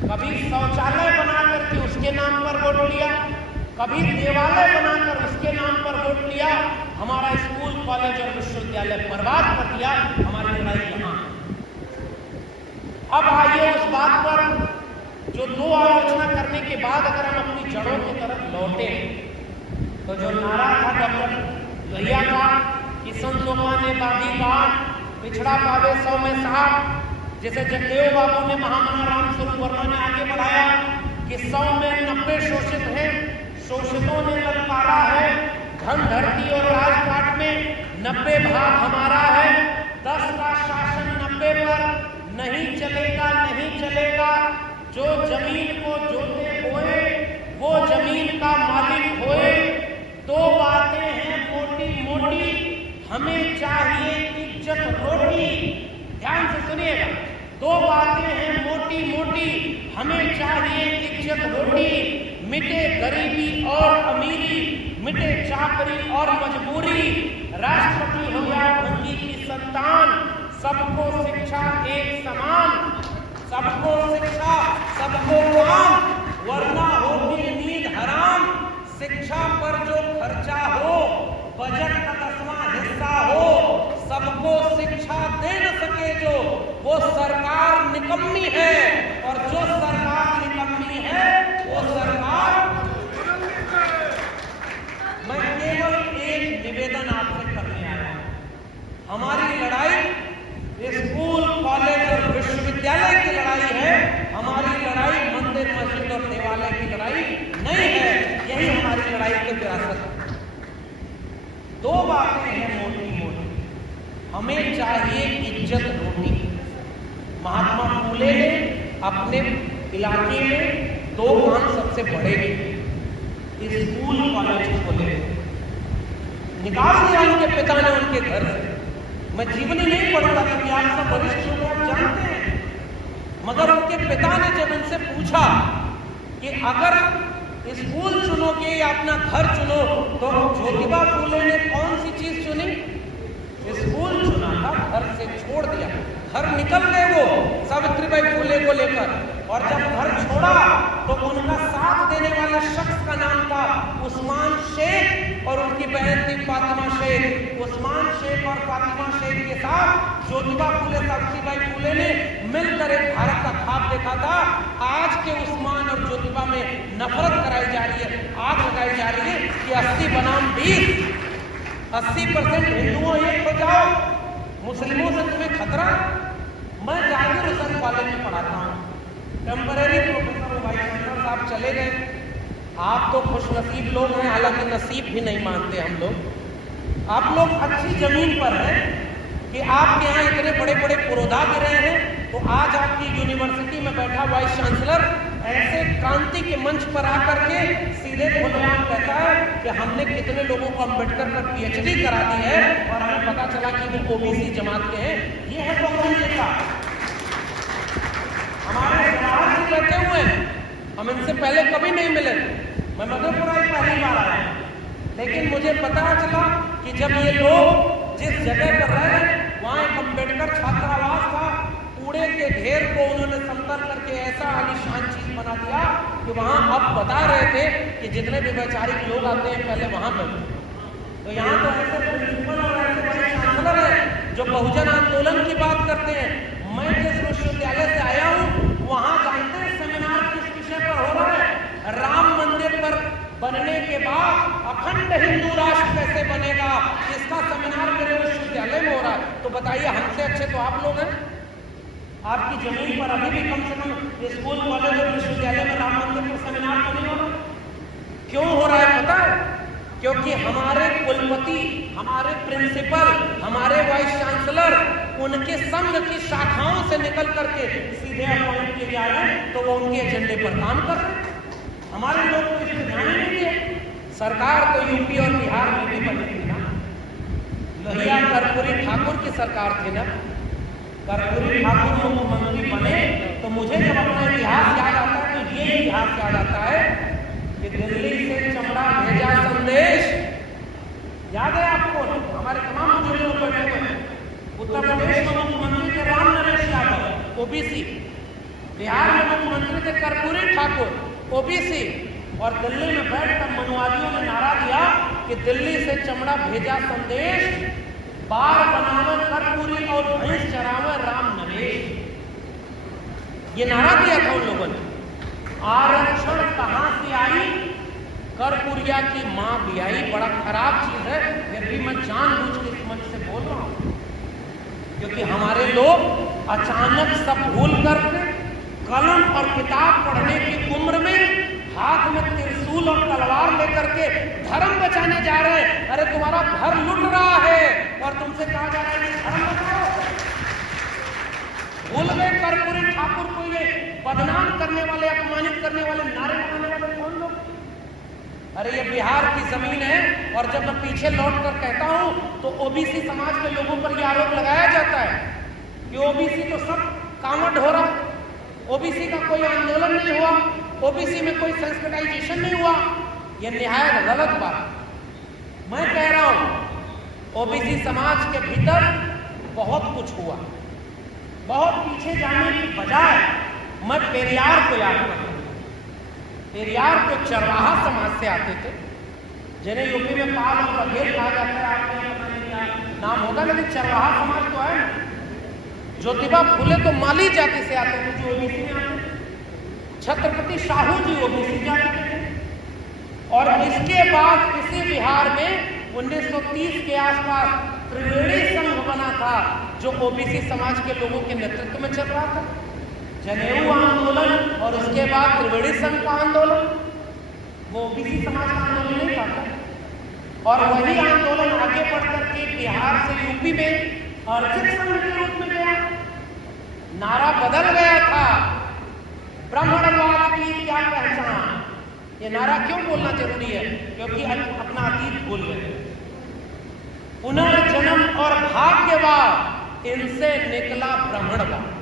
कभी शौचालय बनाकर के उसके नाम पर वोट लिया, कभी देवालय बनाकर उसके नाम पर वोट लिया, हमारा स्कूल, कॉलेज और विश्वविद्यालय बर्बाद कर दिया। हमारी लड़ाई यहाँ। अब आइए उस बात पर जो दो आलोचना करने के बाद अगर हम अपनी जड़ों की तरफ लौटे, तो जो नारा था डॉक्टर लोहिया का कि संसोमा ने बागी काट, पिछड़ा पावे 100 में 60, जैसे जगदेव बाबू ने महामना रामस्वरूप वर्मा ने आगे बढ़ाया कि 100 में 90 शोषित हैं, शोषितों ने ललकारा है, धन धरती और राजपाट में 90 भाग हमारा है, 10 का शासन 90 पर नहीं चलेगा, नहीं चलेगा। जो जमीन को जोते होए वो जमीन का मालिक होए। दो बातें हैं मोटी मोटी, हमें चाहिए इज्जत रोटी। ध्यान से सुनिएगा, दो बातें हैं मोटी मोटी, हमें चाहिए इज्जत रोटी। मिटे गरीबी और अमीरी, मिटे चाकरी और मजबूरी, राष्ट्रपति हो या भंगी की संतान, सबको शिक्षा एक समान, सबको शिक्षा सबको काम, वरना होगी नींद हराम। शिक्षा पर जो खर्चा हो बजट का 10वां हिस्सा हो, सबको शिक्षा दे न सके जो, वो सरकार निकम्मी है। और जो सरकार निकम्मी है वो सरकार। मैं केवल एक निवेदन आपसे करने आया हूं। हमारी लड़ाई स्कूल, कॉलेज और विश्वविद्यालय की लड़ाई है, हमारी लड़ाई मंदिर, मस्जिद और देवालय की लड़ाई नहीं है। यही हमारी लड़ाई की विरासत है। दो बातें हैं मोटी मोटी, हमें चाहिए इज्जत रोटी। महात्मा फूले ने अपने इलाके में 2 काम सबसे बड़े स्कूल, कॉलेज खोले, निकाल दिया उनके पिता ने उनके घर से। मैं जीवनी नहीं पढ़ूंगा क्योंकि आप सब वरिष्ठ लोग आप जानते हैं, मगर उनके पिता ने जब उनसे पूछा कि अगर स्कूल चुनोगे या अपना घर चुनो, तो ज्योतिबा फूले ने कौन सी चीज चुनी? स्कूल चुना था, घर से छोड़ दिया। घर निकल गए वो सावित्रीबाई फूले को लेकर, और जब घर छोड़ा तो उनका साथ देने वाला शख्स का नाम था उस्मान शेख और उनकी बहन थी फातिमा शेख। उस्मान शेख और फातिमा शेख के साथ ज्योतिबा फूले, सावित्रीबाई फूले ने मिलकर एक भारत का ख्वाब देखा था। आज के उस्मान और ज्योतिबा में नफरत कराई जा रही है, आग लगाई जा रही है कि 80 बनाम 20, 80% हिंदुओं एक हो जाओ, मुस्लिमों से तुम्हें खतरा। मैं जाकिर हुसैन कॉलेज में पढ़ाता हूँ, टेम्पररी प्रोफेसर वाइस चांसलर साहब चले गए। आप तो खुशनसीब लोग हैं, हालांकि नसीब भी नहीं मानते हम लोग। आप लोग अच्छी जमीन पर हैं कि आपके यहाँ इतने बड़े बड़े पुरोधा भी रहे हैं, तो आज आपकी यूनिवर्सिटी में बैठा वाइस चांसलर ऐसे क्रांति के मंच पर आकर के सीधे खुलेआम कहता है कि हमने कितने लोगों को अम्बेडकर पर PhD करा दी है और हमें पता चला कि वो OBC जमात के हैं। ये है कांग्रेस का। हमारे जवाहर जी बैठे हुए हैं, हम इनसे पहले कभी नहीं मिले। मैं मधेपुरा पहली बार आया, लेकिन मुझे पता चला कि जब ये लोग जिस जगह पर रहे वहाँ एक अम्बेडकर छात्रावास था, कूड़े के ढेर को उन्होंने समतल करके ऐसा आलीशान चीज बना दिया कि वहाँ अब बता रहे थे कि जितने भी वैचारिक लोग आते हैं पहले वहाँ बैठे। तो यहाँ तो ऐसे प्रिंसिपल और ऐसे चांसलर है जो बहुजन आंदोलन की बात करते हैं। मैं जिस विश्वविद्यालय से आया हूँ वहाँ जानते हैं सेमिनार किस विषय पर हो रहा है? राम मंदिर पर बनने के बाद अखंड हिंदू राष्ट्र कैसे बनेगा, इसका सेमिनार मेरे विश्वविद्यालय में हो रहा है। तो बताइए, हमसे अच्छे तो आप लोग हैं। आपकी जमीन पर अभी भी कम से कम स्कूल, कॉलेज और विश्वविद्यालय में राम मंदिर पर सेमिनार तो नहीं हो रहा। क्यों हो रहा है पता है? क्योंकि हमारे कुलपति, हमारे प्रिंसिपल, हमारे वाइस चांसलर उनके संघ की शाखाओं से निकल करके सीधे अपॉइंट किए जा रहे हैं, तो वो उनके एजेंडे पर काम कर रहे हैं। हमारे लोग तो इस पर ध्यान नहीं दिए। सरकार तो यूपी और बिहार में भी बनी थी ना, लोहिया कर्पूरी ठाकुर की सरकार थी ना। कर्पूरी ठाकुर मुख्यमंत्री बने तो मुझे जब अपना इतिहास याद आता है तो ये इतिहास याद आता है कि दिल्ली से चमड़ा भेजा संदेश, याद है आपको? हमारे तमाम बुजुर्ग लोग बैठे हुए हैं। उत्तर प्रदेश में मुख्यमंत्री थे राम नरेश यादव, ओबीसी। बिहार में मुख्यमंत्री थे कर्पूरी ठाकुर, ओबीसी। और दिल्ली में बैठकर मनुवादियों ने नारा दिया कि दिल्ली से चमड़ा भेजा संदेश, बार बनावे कर्पूरी और भैंस चरावे राम नरेश। ये नारा दिया था उन लोगों ने। आरक्षण कहां से आई? कर्पूरिया की मां भी आई। बड़ा खराब चीज है, फिर भी मैं जानबूझ के इस मंच से बोल रहा हूं, क्योंकि हमारे लोग अचानक सब भूल करके कलम और किताब पढ़ने की उम्र में हाथ में त्रिशूल और तलवार लेकर के धर्म बचाने जा रहे हैं। अरे तुम्हारा घर लुट रहा है और तुमसे कहा जा रहा है कि धर्म बचाओ। भूल गए कर्पूरी ठाकुर को ये बदनाम करने वाले, अपमानित करने वाले, नारे लगाने वाले कौन लोग? अरे ये बिहार की जमीन है। और जब मैं पीछे लौट कर कहता हूं तो ओबीसी समाज के लोगों पर यह आरोप लगाया जाता है कि ओबीसी तो सब कांवड़ हो रहा, ओबीसी का कोई आंदोलन नहीं हुआ, ओबीसी में कोई सेंसिटाइजेशन नहीं हुआ। यह निहायत गलत बात। मैं कह रहा हूं ओबीसी समाज के भीतर बहुत कुछ हुआ। बहुत पीछे जाने की बजाय मैं पेरियार को याद करता हूं। पेरियार को चरवाहा समाज से आते थे, जिन्हें यूपी में पाल और बघेल कहा जाता है। आपके पता नहीं क्या नाम होगा, लेकिन चरवाहा समाज तो है। ज्योतिबा फुले तो माली जाति से आते थे, जो ओबीसी में आते थे। छत्रपति शाहू जी ओबीसी जाति के थे। और इसके बाद इसी बिहार में 1930 के आसपास त्रिवेणी संघ बना था, जो ओबीसी समाज के लोगों के नेतृत्व में चल रहा था। जनेऊ आंदोलन और उसके बाद त्रिवेणी संघ का आंदोलन, वो ओबीसी समाज का आंदोलन नहीं था। और वही आंदोलन आगे बढ़ करके बिहार से यूपी में अर्जित संघ के रूप में गया। नारा बदल गया था, ब्राह्मणवाद की क्या पहचान। ये नारा क्यों बोलना जरूरी है? क्योंकि अपना अतीत भूल गए। पुनर्जन्म और भाग्यवाद, इनसे निकला ब्राह्मणवाद।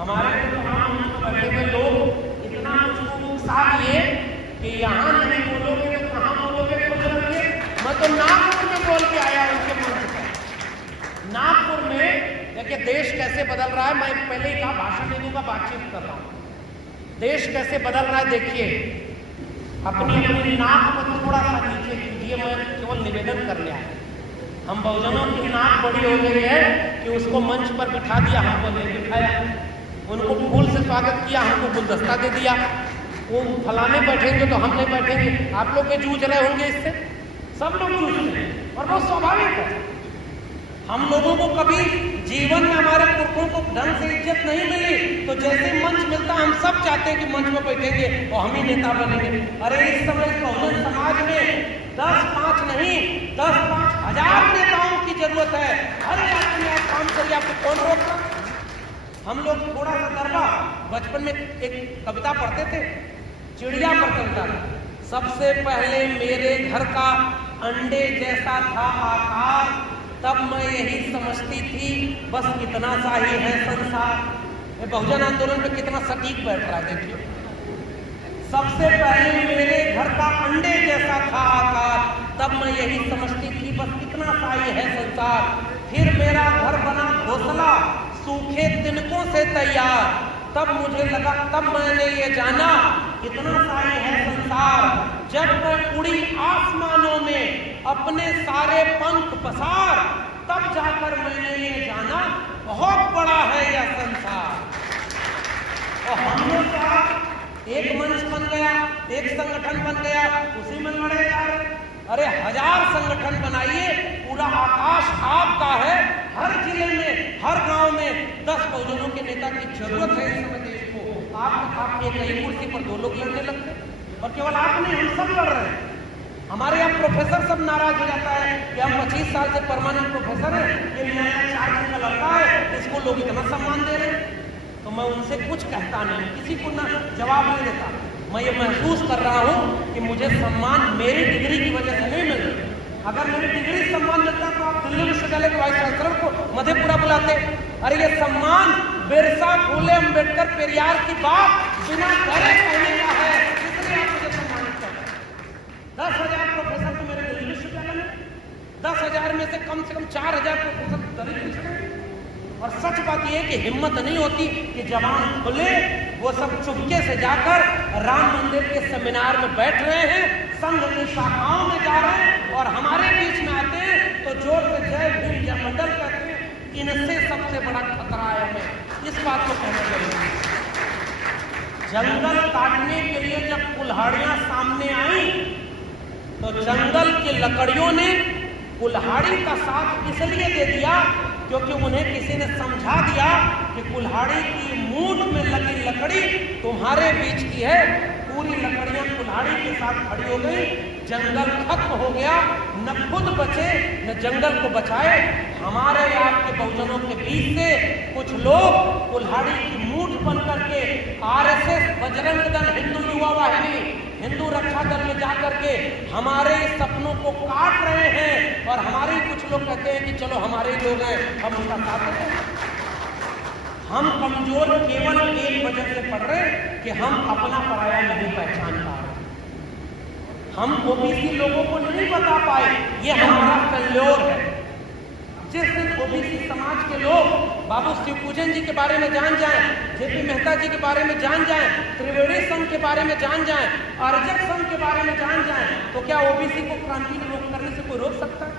हमारे बैठे हुए लोग इतना मुझको उकसा दिए कि यहाँ नहीं बोलोगे तो कहाँ बोलोगे? मैं तो नागपुर में बोल के आया उनके मंच पर। नागपुर में देखिए देश कैसे बदल रहा है। मैं पहले ही कहा भाषण नहीं दूंगा, बातचीत कर रहा हूँ। देश कैसे बदल रहा है देखिए। अपनी अपनी नाक को थोड़ा सा नीचे कीजिए, मैं केवल निवेदन करने आया। हम बहुजनों की नाक बड़ी हो गई है कि उसको मंच पर बिठा दिया, हमको नहीं बिठाया। उनको फूल से स्वागत किया, हमको गुलदस्ता दे दिया। वो फलाने बैठेंगे तो हम नहीं बैठेंगे। आप लोग भी जूझ रहे होंगे इससे, सब लोग जूझ रहे हैं और बहुत स्वाभाविक है। हम लोगों को कभी जीवन में हमारे पुरखों को ढंग से इज्जत नहीं मिली, तो जैसे मंच मिलता हम सब चाहते हैं कि मंच में बैठेंगे और हम ही नेता बनेंगे। अरे इस समय बहुजन समाज में 10-5 नहीं 10-5 हजार नेताओं की जरूरत है। हर इलाके में आप काम करिए, आपको कौन रोक रहा? हम लोग थोड़ा सा दरबा बचपन में एक कविता पढ़ते थे, चिड़िया पर कविता। सबसे पहले मेरे घर का अंडे जैसा था आकार, तब मैं यही समझती थी बस इतना सा ही है संसार। बहुजन आंदोलन में कितना सटीक बैठ रहा है देखिए। सबसे पहले मेरे घर का अंडे जैसा था आकार, तब मैं यही समझती थी बस इतना सा ही है संसार। फिर मेरा घर बना घोंसला सूखे तिनकों से तैयार, तब मुझे लगा, तब मैंने ये जाना इतना सा ही है संसार। जब मैं उड़ी आसमानों में अपने सारे पंख पसार, तब जाकर मैंने ये जाना बहुत बड़ा है यह संसार। और हम लोग का एक मंच बन गया, एक संगठन बन गया, उसी में लड़े जा रहे। अरे 1000 संगठन बनाइए, पूरा आकाश आपका है। हर जिले में, हर गांव में 10 बहुजनों के नेता की जरूरत है इस समय देश को। आप एक ही कुर्सी पर 2 लोग लड़ने लगते, और केवल आप नहीं, हम सब लड़ रहे हैं। हमारे यहाँ प्रोफेसर सब नाराज हो जाता है कि हम 25 साल से परमानेंट प्रोफेसर हैं, ये नया 4 दिन का लड़का है, इसको लोग इतना सम्मान दे रहे हैं। तो मैं उनसे कुछ कहता नहीं, किसी को ना जवाब नहीं देता। मैं ये महसूस कर रहा हूँ कि मुझे सम्मान मेरी डिग्री की वजह से नहीं मिल रही। अगर मेरी डिग्री सम्मान मिलता तो आप दिल्ली विश्वविद्यालय के वाइस चांसलर को मधेपुरा बुलाते। अरे ये सम्मान बिरसा, फूले, अम्बेडकर, पेरियार की बात बिना डरे कहने का है, इसलिए आप मुझे सम्मानित कर रहे हैं। 10,000 प्रोफेसर तो मेरे दिल्ली विश्वविद्यालय में, 10,000 में से कम 4,000 प्रोफेसर दलित पिछड़े। और सच बात यह कि हिम्मत नहीं होती कि जवान खुले, वो सब चुपके से जाकर राम मंदिर के सेमिनार में बैठ रहे हैं, संघ की शाखाओं में जा रहे हैं और हमारे बीच में आते हैं तो जोर से जय भीम जय मंडल कहते हैं। इनसे सबसे बड़ा खतरा है हमें, इस बात को कहना जरूरी है। जंगल काटने के लिए जब कुल्हाड़ियां सामने आई तो जंगल की लकड़ियों ने कुल्हाड़ी का साथ इसलिए दे दिया क्योंकि उन्हें किसी ने समझा दिया कि कुल्हाड़ी की मूठ में लगी लकड़ी तुम्हारे बीच की है। पूरी लकड़ियां कुल्हाड़ी के साथ खड़ी हो गई, जंगल खत्म हो गया, न खुद बचे न जंगल को बचाए। हमारे आपके बहुजनों के बीच से कुछ लोग कुल्हाड़ी की मूठ बन करके आरएसएस, बजरंग दल, हिंदू युवा वाहिनी, हिंदू रक्षा दल में जाकर के हमारे सपनों को काट रहे हैं। और हमारे कुछ लोग कहते हैं कि चलो हमारे लोग हैं, हम उनका साथ दें। हम कमजोर केवल एक वजह से पड़ रहे कि हम अपना पराया नहीं पहचान पा रहे। हम ओबीसी लोगों को नहीं बता पाए, ये हमारा फेल्योर है। जिस दिन ओबीसी समाज के लोग बाबू शिवपूजन जी के बारे में जान जाएं, जेपी मेहता जी के बारे में जान जाएं, त्रिवेणी संघ के बारे में जान जाएं, अर्जक संघ के बारे में जान जाएं, तो क्या ओबीसी को क्रांति करने से कोई रोक सकता है?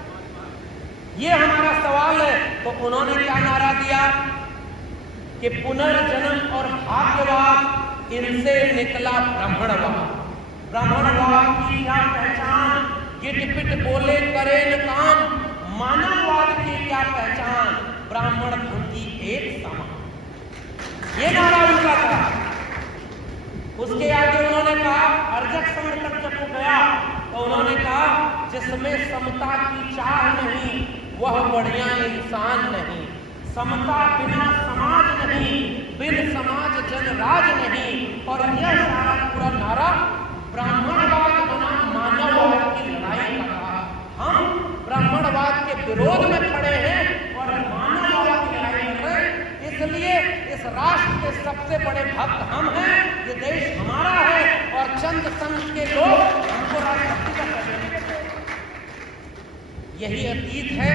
ये हमारा सवाल है। तो उन्होंने क्या नारा दिया कि पुनर्जन्म और भाग्यवाद, इनसे निकला ब्राह्मणवाद। ब्राह्मणवाद की क्या पहचान, गिट पिट बोले करे न काम, मानववाद की क्या पहचान, ब्राह्मण धुंधी एक समान। ये नारा उनका था। उसके आगे उन्होंने कहा, अर्जक संघ तक जब वो गया तो उन्होंने कहा, जिसमें समता की चाह नहीं वह बढ़िया इंसान नहीं, समता बिना समाज नहीं, बिन समाज जनराज नहीं। और यह सारा पूरा नारा ब्राह्मणवाद बना मानववाद की लड़ाई का था। हम ब्राह्मणवाद के विरोध में खड़े हैं और मानववाद की लड़ाई कर रहे हैं। इसलिए इस राष्ट्र के सबसे बड़े भक्त हम हैं, ये देश हमारा है और चंद संघ के लोग हमको राष्ट्रपति का दर्जा देते हैं। यही अतीत है,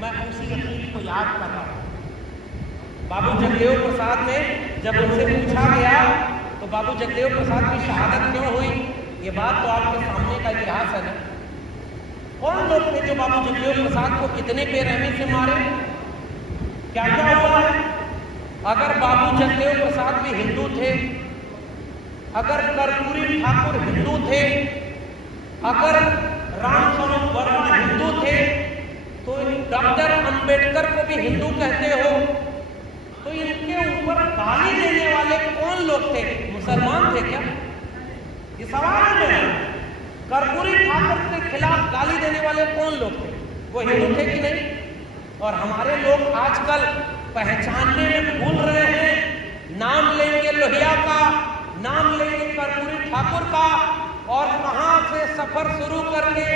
मैं उसी अतीत को याद कर रहा हूं। बाबू जगदेव प्रसाद ने जब उनसे पूछा गया तो बाबू जगदेव प्रसाद की शहादत क्यों हुई, ये बात तो आपके सामने का इतिहास है ना। कौन लोग थे जो बाबू जगदेव प्रसाद को कितने बेरहमी से मारे, क्या क्या हुआ है? अगर बाबू जगदेव प्रसाद भी हिंदू थे, अगर कर्पूरी ठाकुर हिंदू थे, अगर रामस्वरूप वर्मा हिंदू थे, तो डॉक्टर अंबेडकर को भी हिंदू कहते हो, तो इनके ऊपर गाली देने वाले कौन लोग थे? मुसलमान थे क्या? ये सवाल है। कर्पूरी ठाकुर के खिलाफ गाली देने वाले कौन लोग थे? वो हिंदू थे कि नहीं? और हमारे लोग आजकल पहचानने में भूल रहे हैं। नाम लेंगे लोहिया का, नाम लेंगे कर्पूरी ठाकुर का, और कहां से सफर शुरू करके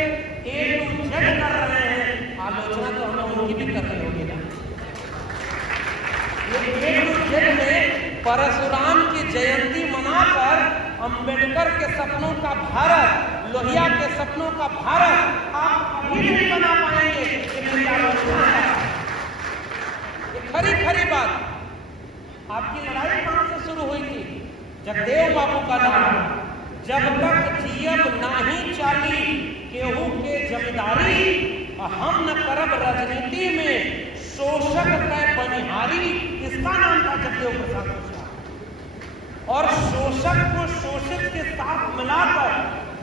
A to Z कर रहे हैं। आलोचना तो हमें उनकी भी करनी होगी ना। ये A to Z में परशुराम की जयंती मनाकर अंबेडकर के सपनों का भारत, लोहिया के सपनों का भारत आप कभी नहीं बना पाएंगे। ये खरी खरी बात। आपकी लड़ाई कहां से शुरू हुई थी? जगदेव बाबू का नारा, जब तक जियब नाही चाली केहू के जमींदारी, हम न करब राजनीति में शोषक तय बनिहारी। इसका नाम था जगदेव प्रसाद मिश्रा। और शोषक को शोषित के साथ मिलाकर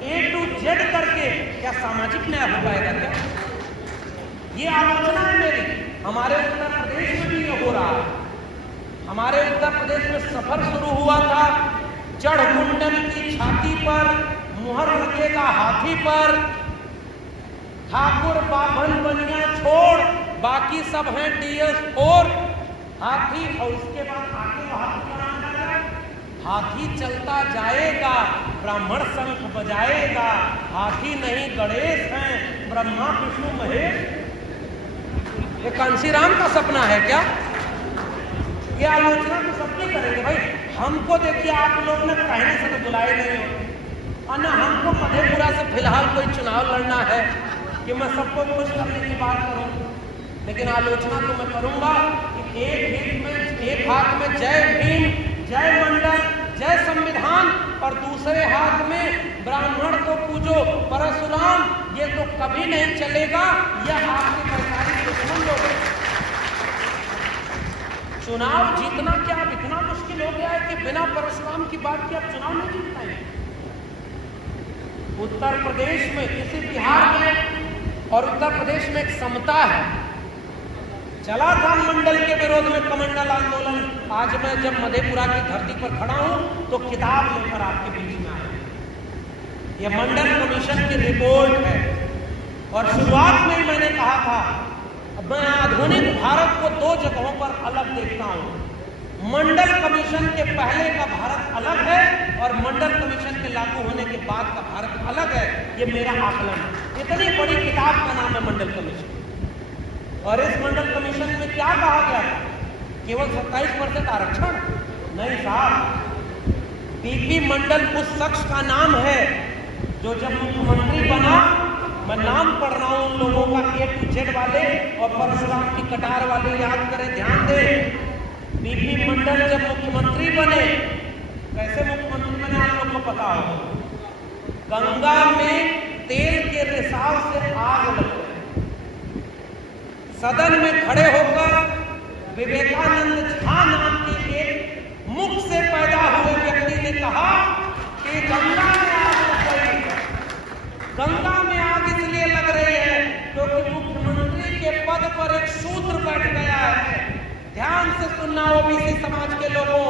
A to Z करके क्या सामाजिक न्याय हो पाएगा क्या? ये आलोचना है मेरी। हमारे उत्तर प्रदेश में भी ये हो रहा है। हमारे उत्तर प्रदेश में सफर शुरू हुआ था, जड़ कुंडल की छाती पर मुहर लगेगा हाथी पर, ठाकुर बाभन बनिया छोड़ बाकी सब हैं DS4 हाथी। और उसके बाद आगे हाथी का नाम क्या है? हाथी चलता जाएगा ब्राह्मण शंख बजाएगा, हाथी नहीं गणेश हैं ब्रह्मा विष्णु महेश। ये कांशीराम का सपना है क्या? ये आलोचना तो सबकी करेंगे भाई। हमको देखिए आप लोग ने कहने से तो बुलाए नहीं हो, और न हमको मधेपुरा से फिलहाल कोई चुनाव लड़ना है कि मैं सबको खुश करने की बात करूं। लेकिन आलोचना तो मैं करूंगा कि एक हाथ में जय भीम, जय मंडल, जय संविधान, और दूसरे हाथ में ब्राह्मण को पूजो, परशुराम, ये तो कभी नहीं चलेगा। यह आपके सरकारी दुश्मन लोग हैं। चुनाव जीतना क्या अब इतना मुश्किल हो गया है कि बिना परशुराम की बात की आप चुनाव नहीं जीत पाएंगे। उत्तर प्रदेश में, इसी बिहार में और उत्तर प्रदेश में एक समता है। चला था मंडल के विरोध में कमंडल आंदोलन। आज मैं जब मधेपुरा की धरती पर खड़ा हूं तो किताब लेकर आपके बीच में आया। यह मंडल कमीशन की रिपोर्ट है, और शुरुआत में ही मैंने कहा था मैं आधुनिक भारत को दो जगहों पर अलग देखता हूं। मंडल कमीशन के पहले का भारत अलग है और मंडल कमीशन के लागू होने के बाद का भारत अलग है। ये मेरा आकलन है। इतनी बड़ी किताब का नाम है मंडल कमीशन, और इस मंडल कमीशन में क्या कहा गया था? केवल 27% आरक्षण? नहीं साहब, पीपी मंडल उस शख्स का नाम है जो जब मुख्यमंत्री बना, मैं नाम पढ़ रहा हूं उन लोगों का, A to Z वाले और परशुराम की कटार वाले, याद करें, ध्यान दें। पीपी मंडल जब मुख्यमंत्री बने, कैसे मुख्यमंत्री बने आप लोग को पता हो? गंगा में तेल के रिसाव से आग लग गई। सदन में खड़े होकर विवेकानंद झा नाम के एक मुख से पैदा हुए व्यक्ति ने कहा कि गंगा में आग लग गई। गंगा में आग इसलिए लग रही है क्योंकि मुख्यमंत्री के पद पर एक शूद्र बैठ गया है। ध्यान से सुनना ओबीसी समाज के लोगों,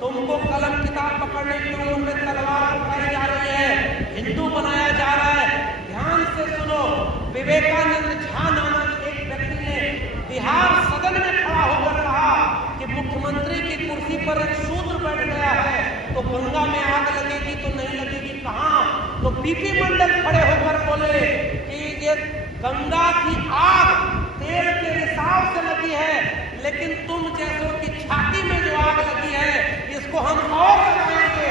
तुमको कलम किताब पकड़ने की उम्र में तलवार उठाई जा रही है, हिंदू बनाया जा रहा है। ध्यान से सुनो, विवेकानंद झा नामक एक व्यक्ति ने बिहार सदन में खड़ा होकर कहा कि मुख्यमंत्री की कुर्सी पर एक शूद्र बैठ गया है, तो गंगा में आग लगेगी तो नहीं लगेगी कहां? तो पीपी मंडल खड़े होकर बोले कि ये गंगा की आग तेल के रिसाव से लगी है, लेकिन तुम जैसों की छाती में जो आग लगी है इसको हम और लगाएंगे।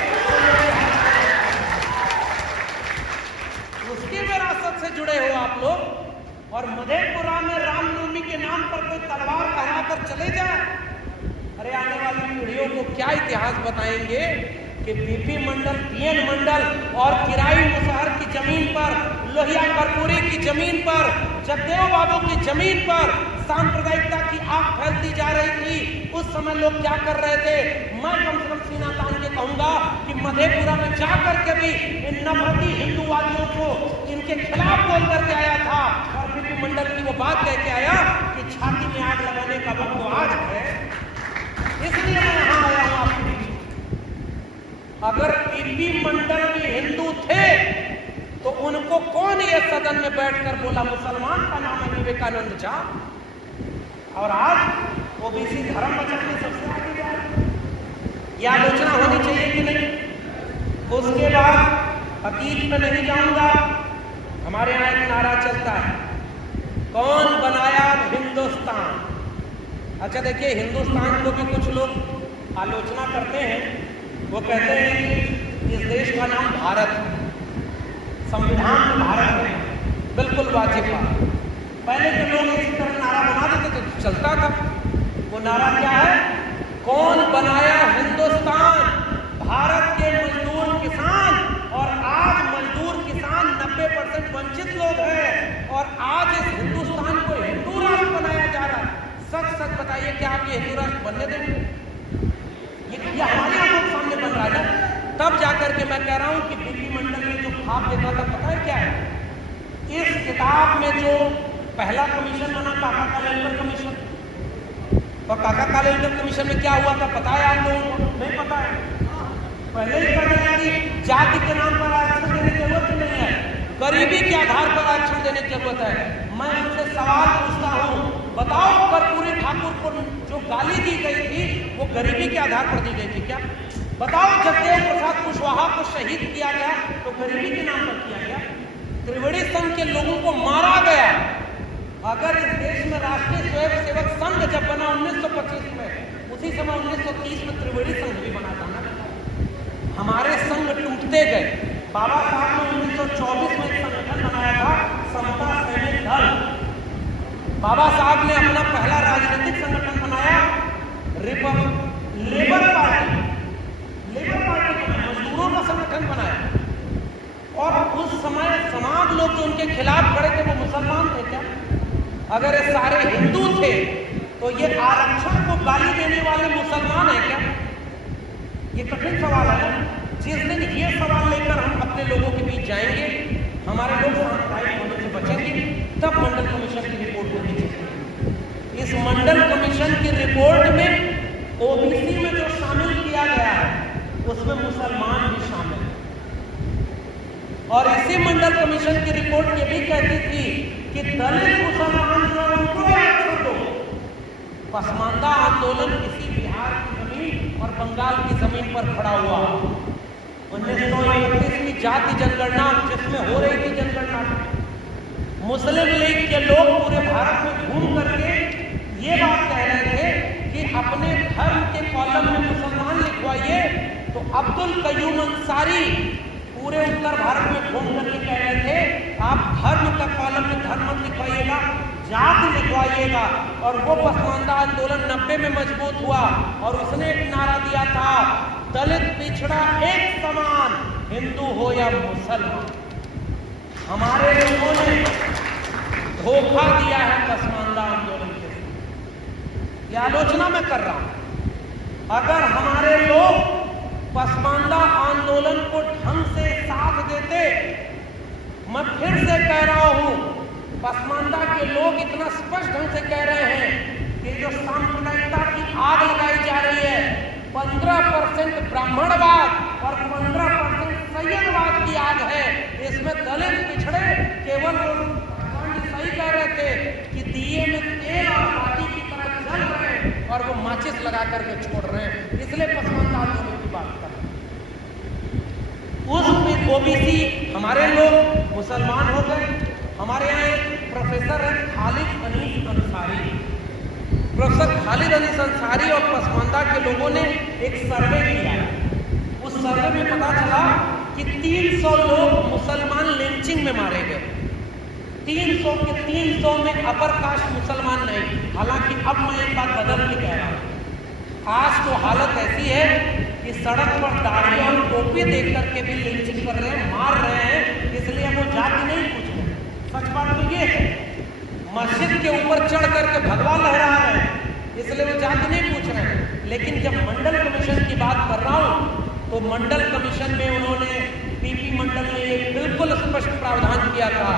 उसकी विरासत से जुड़े हो आप लोग, और मधेपुरा में रामनवमी के नाम पर कोई तलवार लहराकर चले जाए। अरे आने वाली पीढ़ियों को क्या इतिहास बताएंगे कि पीपी मंडल, पीएन मंडल और किराई मुसहर की जमीन पर, लोहिया कर्पूरी की जमीन पर, जगदेव बाबू की जमीन पर सांप्रदायिकता की आग फैलती जा रही थी। उस समय लोग क्या कर रहे थे? मैं कम से कम सीना तान के कहूंगा कि मधेपुरा में जाकर के भी इन नफरती हिंदूवादियों को इनके खिलाफ बोल करके आया था, और पीपी मंडल की वो बात कह के आया कि छाती में आग लगाने का वक्त तो आज है। इसलिए मैं यहां आया हूं आपके बीच। अगर पीपी मंडल भी हिंदू थे तो उनको कौन ये सदन में बैठकर बोला मुसलमान का नाम है विवेकानंद झा? और आज ओबीसी धर्म बचाने सबसे आगे जा रहे हैं। यह आलोचना होनी चाहिए कि नहीं? उसके बाद अतीत में नहीं जाऊंगा, हमारे यहाँ एक नारा चलता है, कौन बनाया हिंदुस्तान। अच्छा देखिए, हिंदुस्तान को भी कुछ लोग आलोचना करते हैं। वो कहते हैं कि इस देश का नाम भारत है, संविधान में भारत है, बिल्कुल वाजिब बात। पहले के लोग इसी तरह नारा बना देते तो चलता था। वो नारा क्या है? कौन बनाया हिंदुस्तान? भारत के मजदूर किसान, और आज मजदूर किसान 90% वंचित लोग हैं, और आज इस हिंदुस्तान को हिंदू राष्ट्र बनाया जा रहा है। सच सच बताइए, क्या आप ये हिंदू राष्ट्र बनने देंगे? ये हमारे आंखों के सामने बन रहा है ना। तब जाकर के मैं कह रहा हूं कि पीपी मंडल ने जो ख्वाब देखा था, पता है क्या है? इस किताब में जो पहला कमीशन बना, काका कालेलकर कमीशन, और काका कालेलकर कमीशन में क्या हुआ था पता है आप लोगों को? नहीं पता है? पहले ही कहा गया कि जाति के नाम पर आरक्षण देने की जरूरत नहीं है, गरीबी के आधार पर आरक्षण देने की जरूरत है। मैं उनसे सवाल पूछता हूं, बताओ कर्पूरी ठाकुर को जो गाली दी गई थी वो गरीबी के आधार पर दी गई थी क्या? बताओ, जगदेव प्रसाद कुशवाहा को शहीद किया गया तो गरीबी के नाम पर किया गया? त्रिवेणी संघ के लोगों को मारा गया। अगर इस देश में राष्ट्रीय स्वयंसेवक संघ जब बना 1925 में, उसी उसी समय 1930 में त्रिवेणी संघ भी बना था ना। हमारे संघ टूटते गए। बाबा साहब ने 1924 में एक संगठन बनाया था, समता सैनिक दल। बाबा साहब ने अपना पहला राजनीतिक संगठन बनाया लेबर पार्टी मजदूरों का संगठन बनाया। और उस समय समाज लोग जो उनके खिलाफ खड़े थे वो मुसलमान थे क्या? अगर ये सारे हिंदू थे तो ये आरक्षण को गाली देने वाले मुसलमान है क्या? ये कठिन सवाल है। जिस दिन ये सवाल लेकर हम अपने लोगों के बीच जाएंगे, हमारे लोग सांप्रदायिक होने से बचेंगे, तब मंडल कमीशन की रिपोर्ट होनी चाहिए। इस मंडल कमीशन की रिपोर्ट में ओबीसी में जो शामिल किया गया है उसमें मुसलमान भी शामिल है। और इसी मंडल कमीशन की रिपोर्ट ये भी कहती थी कि दलित मुसलमान जो उनको भी आरक्षण दो। पसमानदा आंदोलन इसी बिहार की जमीन और बंगाल की जमीन पर खड़ा हुआ। 1931 की जाति जनगणना जिसमें हो रही थी जनगणना, मुस्लिम लीग के लोग पूरे भारत में घूम करके ये बात कह रहे थे कि अपने धर्म के कॉलम में मुसलमान लिखवाइए। तो अब्दुल कयूम अंसारी पूरे उत्तर भारत में घूम करके कह रहे थे आप धर्म का कॉलम में धर्म मत लिखवाइएगा, जात लिखवाइएगा। और वो पसमानदा आंदोलन 90 में मजबूत हुआ और उसने एक नारा दिया था, दलित पिछड़ा एक समान, हिंदू हो या मुसलमान। हमारे लोगों ने धोखा दिया है पसमानदा आंदोलन के। यह आलोचना मैं कर रहा हूं। अगर हमारे लोग पसमानदा आंदोलन को ढंग से साथ देते, मैं फिर से कह रहा हूं, पसमानदा के लोग इतना स्पष्ट ढंग से कह रहे हैं कि जो सांप्रदायिकता की आग लगाई जा रही है, 15% ब्राह्मणवाद और 15% सैयदवाद की आग है। इसमें दलित पिछड़े केवल सही कह रहे थे कि दिए में तेल और बाती की तरह जल रहे हैं और वो माचिस लगा करके छोड़ रहे हैं। इसलिए पसमानदा आंदोलन की बात कर रहे हैं। उस ओबीसी हमारे लोग मुसलमान हो गए। हमारे यहाँ एक प्रोफेसर है खालिद अनीस अंसारी। प्रोफेसर खालिद अनीस अंसारी और पसमानदा के लोगों ने एक सर्वे किया। उस सर्वे में पता चला कि 300 लोग मुसलमान लिंचिंग में मारे गए। 300 के 300 में अपर कास्ट मुसलमान नहीं। हालांकि अब मैं एक बात बदल के कह रहा हूं, आज तो हालत ऐसी है कि सड़क पर दाढ़ी और टोपी देख करके भी लिंचिंग कर रहे हैं, मार रहे हैं। इसलिए वो जाति नहीं पूछ रहे। सच बात तो ये है, मस्जिद के ऊपर चढ़ करके भगवा लहरा रहे हैं, इसलिए वो जाति नहीं पूछ रहे हैं। लेकिन जब मंडल कमीशन की बात कर रहा हूं तो मंडल कमीशन में उन्होंने पीपी मंडल ने एक बिल्कुल स्पष्ट प्रावधान किया था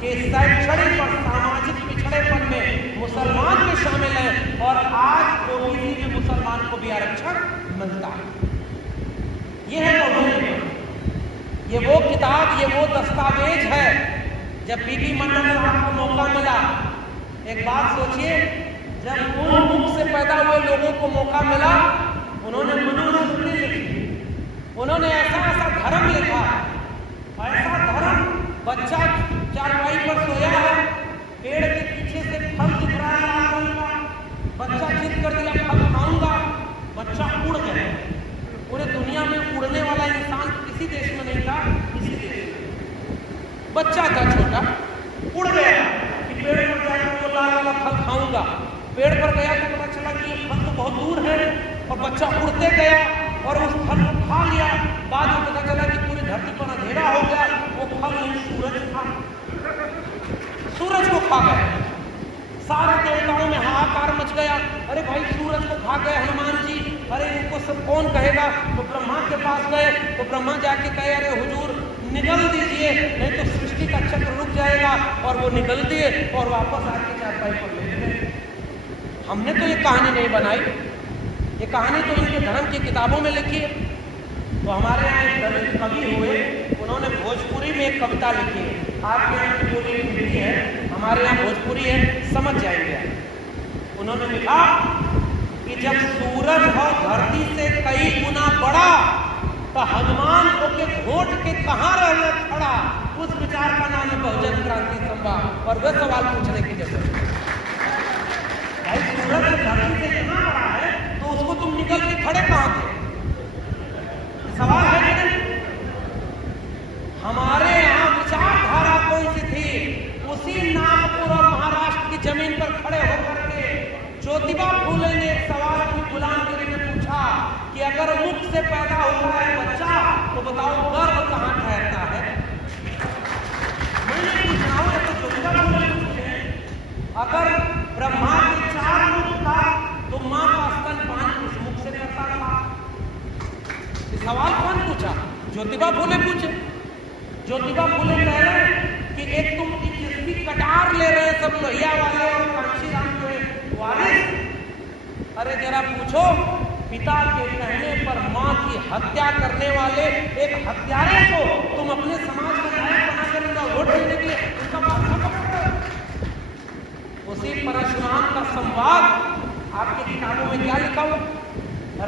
कि शैक्षणिक और सामाजिक पिछड़ेपन में मुसलमान भी शामिल है और आज ओबीसी में मुसलमान को भी आरक्षण मिलता है। यह है तो ये वो किताब, ये वो दस्तावेज है। जब पीपी मंडल साहब को मौका मिला, एक बात सोचिए, जब मूल मुख से पैदा हुए लोगों को मौका मिला, उन्होंने मनुस्मृति लिखी, उन्होंने ऐसा ऐसा धर्म लिखा, ऐसा धर्म, बच्चा चारपाई पर सोया है, पेड़ के पीछे से फल दिख रहा है आम का, बच्चा जिद कर दिया फल खाऊंगा, बच्चा उड़ गया। पूरे दुनिया में उड़ने वाला इंसान किसी देश में नहीं था, किसी देश में बच्चा था छोटा, उड़ गया कि पेड़ पर जाकर वो लाल वाला फल खाऊंगा। पेड़ पर गया तो पता चला कि ये फल तो बहुत दूर है और बच्चा उड़ते गया और उस फल को खा लिया। बाद में पता चला कि पूरी धरती पर अंधेरा हो गया, वो फल नहीं सूरज था, सूरज को खा गया। सारे देवताओं में हाहाकार मच गया, अरे भाई सूरज को खा गए हनुमान जी, अरे इनको सब कौन कहेगा। तो ब्रह्मा के पास गए तो ब्रह्मा जाके कहे अरे हुजूर निगल दीजिए, नहीं तो सृष्टि का चक्र रुक जाएगा। और वो निगल दिए और वापस आके चारपाई पर ले गए। हमने तो ये कहानी नहीं बनाई, ये कहानी तो इनके धर्म की किताबों में लिखी है। तो हमारे यहाँ एक दलित कवि हुए, उन्होंने भोजपुरी में एक कविता लिखी है। आपके यहाँ की बोली हिंदी है, हमारे यहाँ भोजपुरी है, समझ जाएंगे। उन्होंने लिखा कि जब सूरज हो धरती से कई गुना बड़ा, तो हनुमान को के घोट के कहाँ रहना खड़ा। उस विचार का नाम है बहुजन क्रांति संवाद। और वह सवाल पूछने की जरूरत है, भाई सूरज धरती से इतना बड़ा है तो उसको तुम निकल के खड़े कहां थे? सवाल है कि नहीं? हमारे यहाँ विचारधारा कौन सी थी? उसी नागपुर और महाराष्ट्र की जमीन पर खड़े होकर के ज्योतिबा फूले ने एक सवाल अपनी गुलामगिरी में पूछा कि अगर मुख से पैदा होता है बच्चा तो बताओ गर्भ कहां ठहरता है? मैंने पूछ रहा हूं, तो ज्योतिबा फूले पूछे अगर ब्रह्मा के 4 मुख था तो मां का स्तनपान किस मुख से करता था? सवाल कौन पूछा? ज्योतिबा फूले पूछे। ज्योतिबा फूले कह रहे हैं कि एक तुम इसकी कटार ले रहे हैं सब लोहिया वाले और कांशीराम के वारिस। अरे जरा पूछो, पिता के कहने पर मां की हत्या करने वाले एक हत्यारे को तुम अपने समाज का नायक बनाकर उनका वोट देने के लिए उनका भरोसा पकड़ रहे हो? उसी परशुराम का संवाद आपकी किताबों में क्या लिखा हुआ?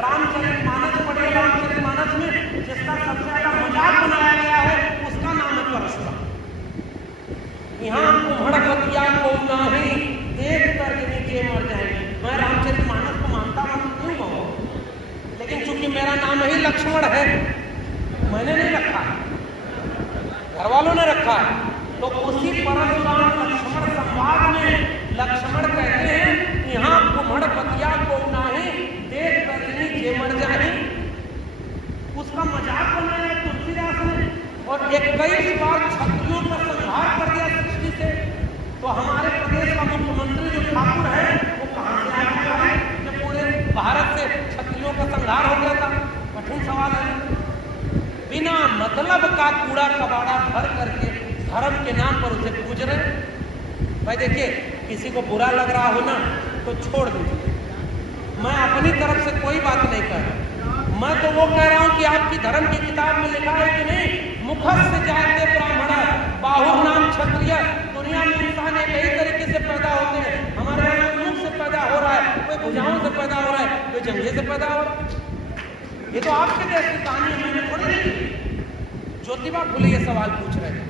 रामचरितमानस पढ़िए। रामचरितमानस में जिसका सबसे ज्यादा मजाक बनाया गया है उसका नाम है परशुराम। यहाँ कुम्हड़पतिया को नाही देख कर नीचे मर जाएंगे। मैं रामचरितमानस को मानता हूँ क्यों कहूँ, लेकिन चूंकि मेरा नाम ही लक्ष्मण है, मैंने नहीं रखा, घर वालों ने रखा है, तो उसी परशुराम लक्ष्मण संवाद में लक्ष्मण कहते हैं यहाँ कुम्हड़पतिया को नाही देख कर नीचे मर जाए। उसका मजाक बनाया तुलसीदास ने और 21 बार क्षत्रियों का संहार कर दिया सृष्टि से। तो हमारे प्रदेश का मुख्यमंत्री जो ठाकुर है वो कहां से आया है जब पूरे भारत से क्षत्रियों का संहार हो गया था? कठिन सवाल है। बिना मतलब का कूड़ा कबाड़ा भर करके धर्म के नाम पर उसे पूज रहे। भाई देखिए, किसी को बुरा लग रहा हो ना तो छोड़ दीजिए, मैं अपनी तरफ से कोई बात नहीं कर रहा। मैं तो वो कह रहा हूं कि आपकी धर्म की किताब में लिखा है कि नहीं, मुखस्य जाते ब्राह्मण बाहुर नाम क्षत्रिय। दुनिया में इंसान एक ही तरीके से पैदा होते हैं। हमारे यहाँ मुख से पैदा हो रहा है, कोई भुजाओं से पैदा हो रहा है, कोई जंघे से पैदा हो रहा है। ये तो आपके देश की कहानी है, मैंने थोड़ी नहीं। ज्योतिबा फूले ये सवाल पूछ रहे थे।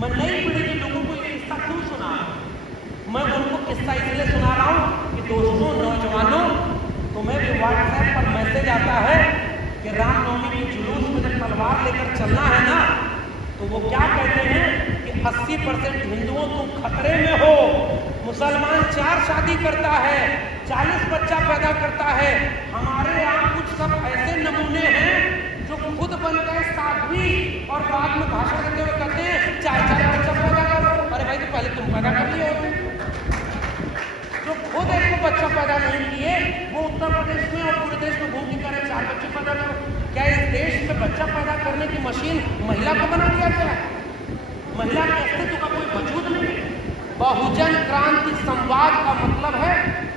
मैं नई पीढ़ी के लोगों को ये किस्सा क्यों सुना रहा हूं? मैं उनको किस्सा इसलिए सुना रहा हूं कि दोस्तों, नौजवानों, तुम्हें भी व्हाट्सएप पर मैसेज आता है कि रामनवमी के जुलूस में जब तलवार लेकर चलना है ना, तो वो क्या कहते हैं कि 80% हिंदुओं तुम खतरे में हो। मुसलमान 4 शादी करता है, 40 बच्चा पैदा करता है। हमारे यहाँ कुछ सब ऐसे नमूने हैं जो खुद बन गए साध्वी और बाद में भाषण देते हुए कहते हैं 4 बच्चा पैदा करो। अरे भाई, तो पहले तुम पैदा कर लिए होते। जो खुद एक को बच्चा पैदा नहीं किए वो उत्तर प्रदेश में और पूरे देश में घूम के करें 4 बच्चे पैदा करो। क्या इस देश में बच्चा पैदा करने की मशीन महिला को बना दिया गया? महिला के अस्तित्व का कोई वजूद नहीं। बहुजन क्रांति संवाद का मतलब है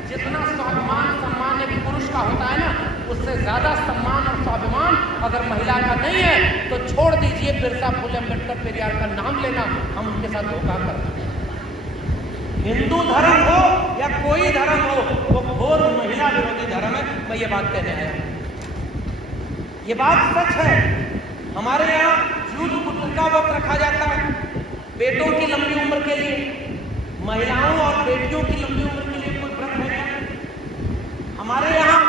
जितना स्वाभिमान सम्मान एक पुरुष का होता है ना, उससे ज्यादा सम्मान और स्वाभिमान अगर महिला का नहीं है तो छोड़ दीजिए बिरसा फुले अम्बेडकर पेरियार का नाम लेना, हम उनके साथ धोखा करते हैं। हिंदू धर्म हो या कोई धर्म हो, वो घोर महिला विरोधी धर्म है। मैं ये बात कहने आया, ये बात सच है। हमारे यहाँ युद्ध पुत्र का व्रत रखा जाता है बेटों की लंबी उम्र के लिए। महिलाओं और बेटियों की लंबी उम्र के लिए कोई व्रत है क्या? हमारे यहाँ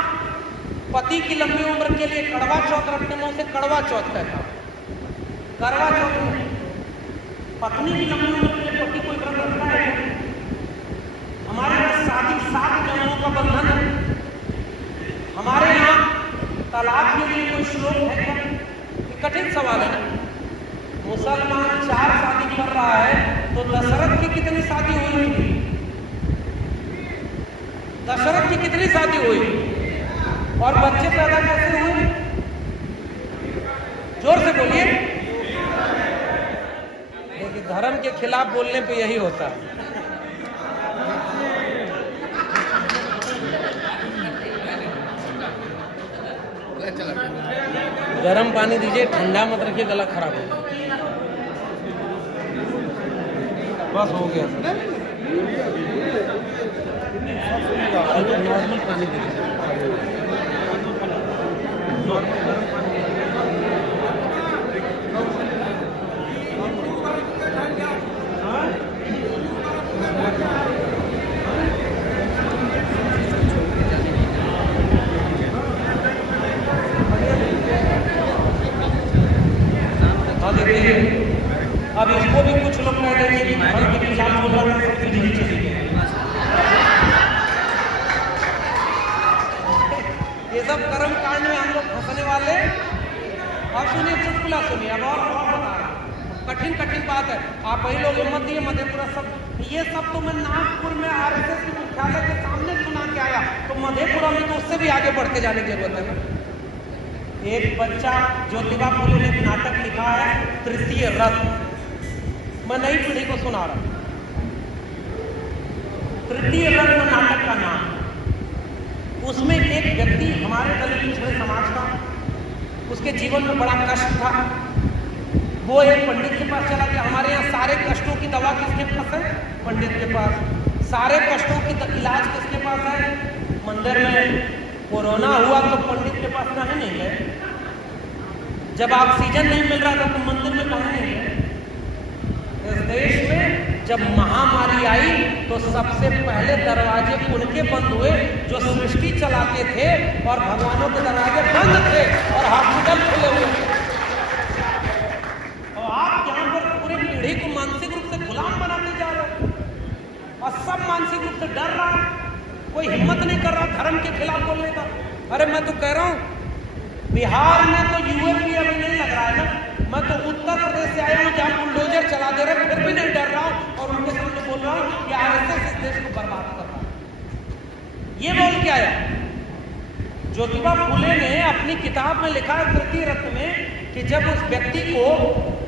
पति की लंबी उम्र के लिए कड़वा चौथ रखने में उसे कड़वा चौथ कहता है, करवा चौथ नहीं। पत्नी की लंबी उम्र के लिए पति कोई व्रत रखता है? हमारे यहाँ शादी 7 जन्मों का बंधन है। हमारे यहाँ तलाक के लिए कोई श्लोक है क्या? कठिन सवाल है ना। मुसलमान 4 शादी कर रहा है तो दशरथ की कितनी शादी हुई? दशरथ की कितनी शादी हुई और बच्चे पैदा कैसे हुए? जोर से बोलिए। देखिए, धर्म के खिलाफ बोलने पे यही होता है। गर्म पानी दीजिए, ठंडा मत रखिए, गला खराब हो। बस हो गया। नॉर्मल पानी दीजिए। पर्टिकुलर सुनिए, अब और बता रहा हूं, कठिन कठिन बात है। आप वही लोग हिम्मत दिए, मधेपुरा सब, ये सब तो मैं नागपुर में आरएसएस के मुख्यालय के सामने सुना के आया, तो मधेपुरा में तो उससे भी आगे बढ़ के जाने की जरूरत है ना। एक बच्चा ज्योतिबा फुले ने एक नाटक लिखा है तृतीय रथ, मैं नई पीढ़ी को सुना रहा हूं। तृतीय रत्न नाटक का नाम, उसमें एक व्यक्ति हमारे दलित पिछड़े समाज का, उसके जीवन में बड़ा कष्ट था, वो एक पंडित के पास चला गया। हमारे यहाँ सारे कष्टों की दवा किसके पास है? पंडित के पास। सारे कष्टों की इलाज किसके पास है? मंदिर में। कोरोना हुआ तो पंडित के पास कहीं नहीं गए, जब ऑक्सीजन नहीं मिल रहा था तो मंदिर में कहीं नहीं गए। इस देश में जब महामारी आई तो सबसे पहले दरवाजे उनके बंद हुए जो सृष्टि चलाते थे, और भगवानों के दरवाजे बंद थे और हॉस्पिटल खुले हुए थे। और आप यहाँ पर पूरी पीढ़ी को मानसिक रूप से गुलाम बनाते जा रहे हो, और सब मानसिक रूप से डर रहा है, कोई हिम्मत नहीं कर रहा धर्म के खिलाफ बोलने का। अरे मैं तो कह रहा हूँ, बिहार में तो यूएपी अभी नहीं लग रहा है ना, मैं तो उत्तर प्रदेश से आया हूँ जहाँ बुलडोजर चला दे रहे, फिर भी नहीं डर रहा हूँ, और उनके सामने बोल रहा हूँ कि आरएसएस इस देश को बर्बाद कर रहा है। ये बोल के आया। ज्योतिबा फुले ने अपनी किताब में लिखा है तृतीय रत्न में कि जब उस व्यक्ति को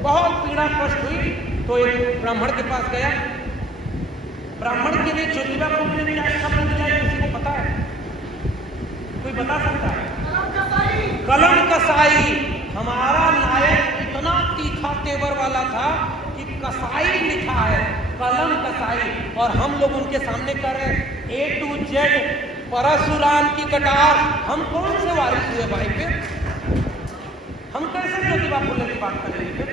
बहुत पीड़ा कष्ट हुई तो एक ब्राह्मण के पास गया। ब्राह्मण के लिए ज्योतिबा फुले ने क्या शब्द दिया, किसी को पता है? कोई बता सकता है? कलम कसाई। हमारा नायक इतना तीखा तेवर वाला था कि कसाई लिखा है, कलम कसाई, और हम लोग उनके सामने कर रहे A to Z परशुराम की कटार। हम कौन से वारिस हुए भाई? फिर हम कैसे ज्योतिबा फुले की बात करेंगे? फिर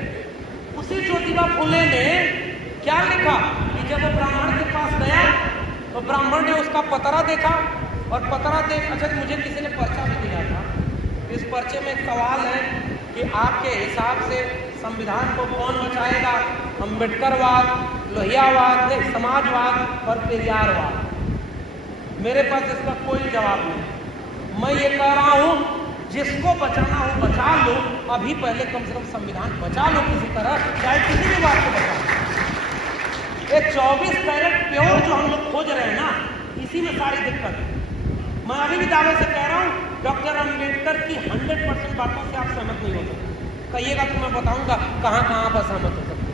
उसी ज्योतिबा फुले ने क्या लिखा कि जब वो ब्राह्मण के पास गया तो ब्राह्मण ने उसका पतरा देखा, और पतरा देख, अच्छा मुझे किसी ने पर्चा भी दिया था, इस पर्चे में एक सवाल है कि आपके हिसाब से संविधान को कौन बचाएगा? अम्बेडकरवाद, लोहियावाद, नहीं समाजवाद और पेरियारवाद। मेरे पास इसका कोई जवाब नहीं। मैं ये कह रहा हूँ जिसको बचाना हो बचा लो, अभी पहले कम से कम संविधान बचा लो किसी तरह, चाहे किसी भी बात को बचा लो। ये 24 कैरेट प्योर जो हम लोग खोज रहे हैं ना, इसी में सारी दिक्कत है। मैं अभी भी दावे से कह रहा हूँ, डॉक्टर अम्बेडकर की 100% बातों से आप सहमत नहीं हो सकते। कहिएगा तो मैं बताऊंगा कहाँ कहाँ पर सहमत हो सकते,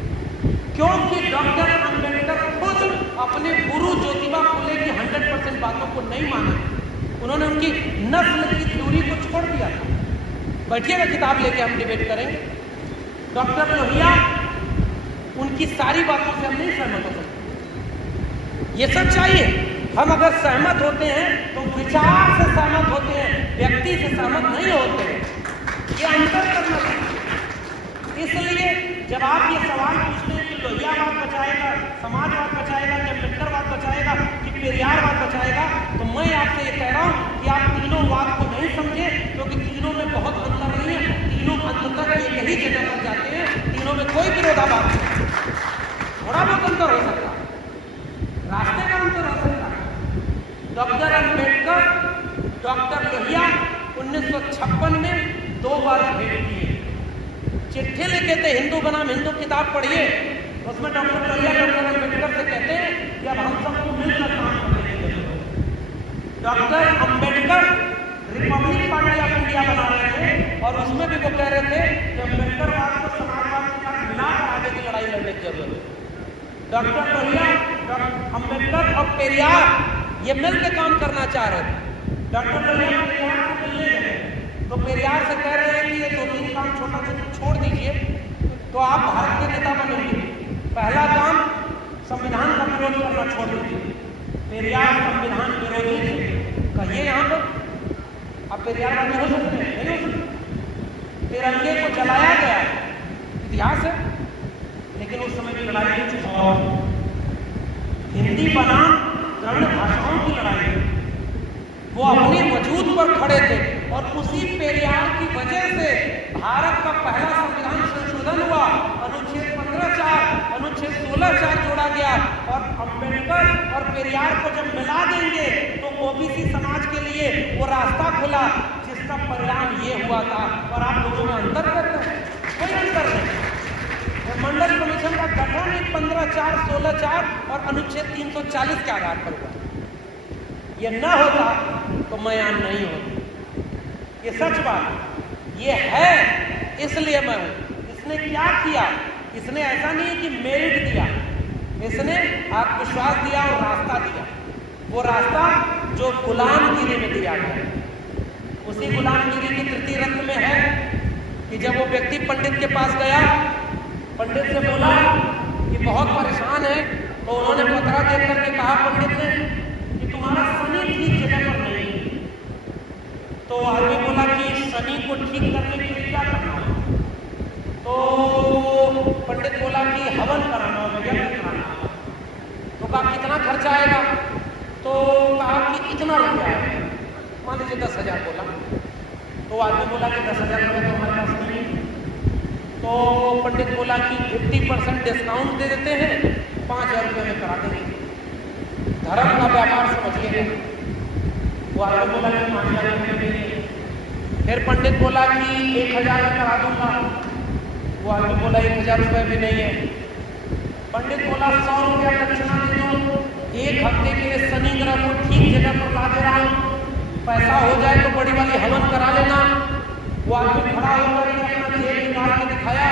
क्योंकि डॉक्टर अम्बेडकर खुद अपने गुरु ज्योतिबा फुले की 100% बातों को नहीं माने। उन्होंने उनकी नस्ल की थ्योरी को छोड़ दिया था। बैठिएगा, किताब लेके हम डिबेट करेंगे। डॉक्टर लोहिया, उनकी सारी बातों से हम नहीं सहमत हो सकते, ये सच्चाई है। हम अगर सहमत होते हैं तो विचार से सहमत होते हैं, व्यक्ति से सहमत नहीं होते हैं। ये अंतर करना चाहिए। इसलिए जब आप ये सवाल पूछते हैं कि लोहियावाद बचाएगा, समाजवाद बचाएगा, कि अम्बेडकरवाद बचाएगा, कि पेरियारवाद बचाएगा, तो मैं आपसे ये कह रहा हूँ कि आप तीनों वाद को नहीं समझे, क्योंकि तीनों में बहुत अंतर नहीं है। तीनों अंततः एक ही जगह पर जाते हैं, तीनों में कोई विरोधाभास नहीं। थोड़ा बहुत अंतर हो सकता है, रास्ते का अंतर हो सकता है। डॉक्टर अम्बेडकर, डॉक्टर लोहिया 1956 में 2 बार भेंट किए, चिट्ठी लिखे थे, हिंदू बनाम हिंदू किताब पढ़िए, उसमें डॉक्टर लोहिया डॉक्टर अम्बेडकर से कहते हैं कि अब हम सबको मिलकर काम करेंगे। Doctor Ambedkar Republic party of India बना रहे थे, और उसमें भी वो कह रहे थे कि अम्बेडकरवाद को समाजवाद के साथ मिलाकर आगे की लड़ाई लड़ने की जरूरत है। डॉक्टर लोहिया, अम्बेडकर और पेरियार ये मिल के काम करना चाह रहे थे। डॉक्टर लोहिया पेरियार से मिलने गए तो पेरियार से कह रहे हैं कि ये 2-3 काम छोटा छोटा छोड़ दीजिए तो आप भारत के नेता बनेंगे। पहला काम, संविधान का विरोध करना छोड़ दीजिए। पेरियार संविधान विरोधी थे, कहिए यहाँ पर आप पेरियारवादी हो सकते हैं? नहीं हो सकते। तिरंगे को जलाया गया, इतिहास है, लेकिन उस समय की लड़ाई कुछ और, हिंदी बनाम द्रविड़ भाषाओं की लड़ाई है। वो अपने वजूद पर खड़े थे, और उसी पेरियार की वजह से भारत का पहला संविधान संशोधन हुआ। अनुच्छेद 15(4), अनुच्छेद 16(4) जोड़ा गया, और अम्बेडकर और पेरियार को जब मिला देंगे तो ओबीसी समाज के लिए वो रास्ता खुला, जिसका परिणाम ये हुआ था। और आप लोगों में अंतर करते हैं। कोई अंतर नहीं। मंडल कमीशन का गठन एक 15(4), 16(4) और अनुच्छेद 340 के आधार पर हुआ। ये न होता तो मैं यहाँ नहीं होता। ये सच बात, ये है इसलिए मैं हूं। इसने क्या किया? इसने ऐसा नहीं कि मेरिट दिया, इसने आत्मविश्वास दिया और रास्ता दिया। वो रास्ता जो गुलामगिरी में दिया गया, उसी गुलामगिरी की तृतीय रत्न में है कि जब वो व्यक्ति पंडित के पास गया, पंडित से बोला कि बहुत परेशान है, तो उन्होंने पत्रा देख करके कहा पंडित ने कि तुम्हारा शनि ठीक जगह पर नहीं है। तो आदमी बोला कि शनि को ठीक करने के लिए क्या करना है? तो पंडित बोला कि हवन कराना होगा, यज्ञ कराना होगा। तो कहा कितना खर्चा आएगा? तो कहा कि इतना रुपया आएगा, मान लीजिए 10,000 बोला। तो आदमी बोला कि 10,000 रुपये तो हमारे पास नहीं है। तो पंडित बोला कि 50% डिस्काउंट दे देते हैं, 5,000 रुपये में करा देंगे। धर्म का व्यापार समझिए। वो आदमी बोला कि 5,000 रुपये देंगे। फिर पंडित बोला कि 1,000 में करा दूंगा। वो आदमी बोला 1,000 रुपये भी नहीं है। पंडित बोला 100 रुपया दक्षिणा दे दो, 1 हफ्ते के लिए शनि ग्रह को ठीक जगह पर ला दे रहा हूँ, पैसा हो जाए तो बड़ी वाली हवन करा लेना। वो आदमी खड़ा होकर अपना जेब निकाल के दिखाया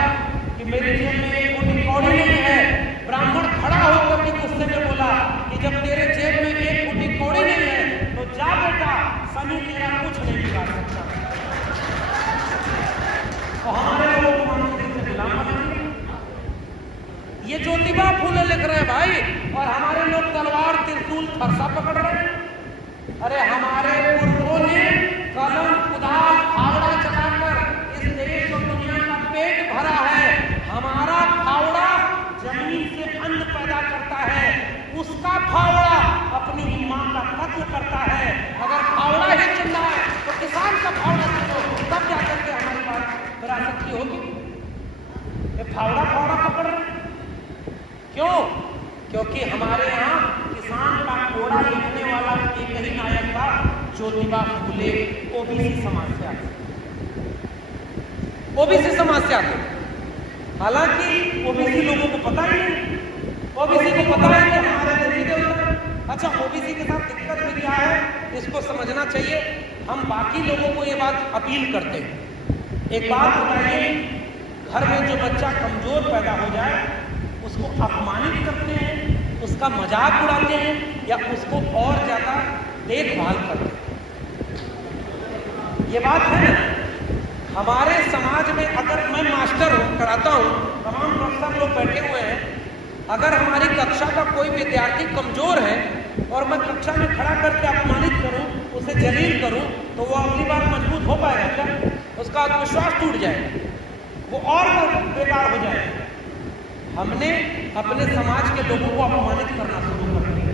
कि मेरी जेब में 1 कोटी कौड़ी नहीं है। ब्राह्मण खड़ा होकर के गुस्से में बोला कि जब तेरे जेब में 1 कोटी कौड़ी नहीं है तो जा बेटा, शनि तेरा कुछ नहीं बिगाड़ सकता। तो हमारे लोग मानसिक से गुलाम बने। ये ज्योतिबा फूले लिख रहे हैं भाई, और हमारे लोग तलवार, त्रिशूल, फरसा पकड़ रहे हैं। अरे हमारे पुरखों ने कलम, कुदाल, फावड़ा चलाकर इस देश और दुनिया का पेट भरा है। हमारा फावड़ा जमीन से अन्न पैदा करता है, उसका फावड़ा अपनी मां का कत्ल करता है। अगर फावड़ा ही चल रहा है तो किसान का फावड़ा चलो, तब जाकर के हमारी बात विरासत की होगी। ये फावड़ा पकड़ रहे क्यों? क्योंकि हमारे यहाँ किसान का घोड़ा लिखने वाला एक ही नायक था, ज्योतिबा फूले, ओबीसी समाज से आते। ओबीसी समाज से आते। हालांकि ओबीसी लोगों को पता ही नहीं, ओबीसी को पता है कि हमारे देवी देवता। अच्छा, ओबीसी के साथ दिक्कत भी क्या है इसको समझना चाहिए। हम बाकी लोगों को ये बात अपील करते हैं। एक बात बताइए, घर में जो बच्चा कमजोर पैदा हो जाए उसको अपमानित करते हैं, उसका मजाक उड़ाते हैं, या उसको और ज्यादा देखभाल करते हैं? ये बात है ना। हमारे समाज में अगर मैं मास्टर हूँ, कराता हूँ, तमाम प्रोफेसर लोग बैठे हुए हैं, अगर हमारी कक्षा का कोई विद्यार्थी कमजोर है और मैं कक्षा में खड़ा करके अपमानित करूँ, उसे जलील करूँ, तो वो अगली बार मजबूत हो पाएगा क्या? उसका आत्मविश्वास टूट जाएगा, वो और बेकार हो जाएगा। हमने अपने समाज के लोगों को अपमानित करना शुरू कर दिया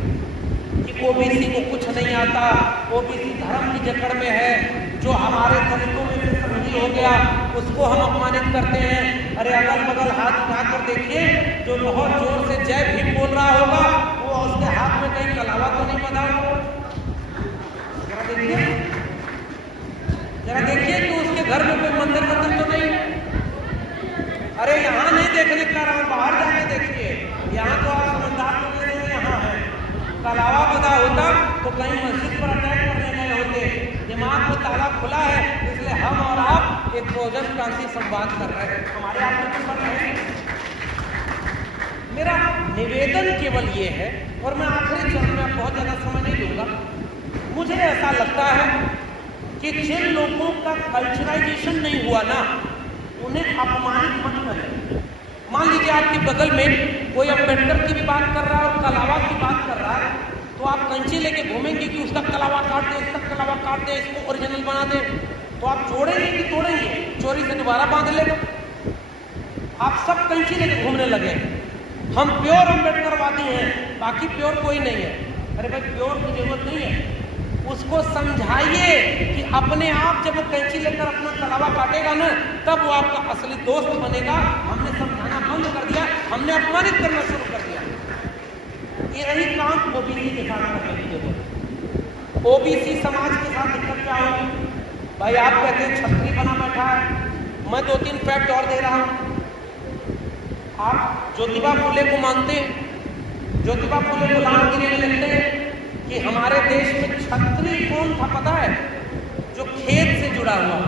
कि ओबीसी को कुछ नहीं आता, ओबीसी धर्म की जकड़ में है, जो हमारे दलितों में से समझी हो गया उसको हम अपमानित करते हैं। अरे अगल बगल हाथ उठाकर देखिए, जो बहुत जोर से जय भीम बोल रहा होगा वो उसके हाथ में कहीं कलावा तो नहीं बना होगा। जरा देखिए कि उसके घर में कोई मंदिर तो नहीं है। अरे यहाँ नहीं देखने का रहा, बाहर जाके देखिए। यहाँ तो आप समझदार लोग हैं, यहाँ है। कलावा बदा होता तो कहीं मस्जिद पर अटैक करने गए होते। दिमाग में ताला खुला है, इसलिए हम और आप एक बहुजन क्रांति संवाद कर रहे हैं। हमारे आप में तो है। मेरा निवेदन केवल ये है, और मैं आखिरी चरण में बहुत ज्यादा समय नहीं लूंगा। मुझे ऐसा लगता है कि जिन लोगों का कल्चराइजेशन नहीं हुआ ना, उन्हें अपमानित मत करें। मान लीजिए आपके बगल में कोई अम्बेडकर की भी बात कर रहा है और कलावा की बात कर रहा है, तो आप कंची लेके घूमेंगे कि उसका कलावा काट दे, इसका कलावा काट दे, इसको ओरिजिनल बना दे। तो आप जोड़ेंगे कि तोड़ेंगे? चोरी से दोबारा बांध लेगा। आप सब कंची लेके घूमने लगे। हम प्योर अम्बेडकरवादी हैं, बाकी प्योर कोई नहीं है। अरे भाई, प्योर की जरूरत नहीं है। उसको समझाइए कि अपने आप जब वो कैंची लेकर अपना कलावा काटेगा ना, तब वो आपका असली दोस्त बनेगा। हमने समझाना बंद कर दिया, हमने अपमानित करना शुरू कर दिया। यही काम ओबीसी के साथ करने की जरूरत। ओबीसी समाज के साथ दिक्कत क्या होगी? भाई आप कहते हैं छतरी बना बैठा है, मैं 2-3 फैक्ट और दे रहा हूं। आप ज्योतिबा फुले को मानते हैं? ज्योतिबा फुले को लालगिरी में लिखते हैं कि हमारे देश में छत्री कौन था पता है? जो खेत से जुड़ा हुआ,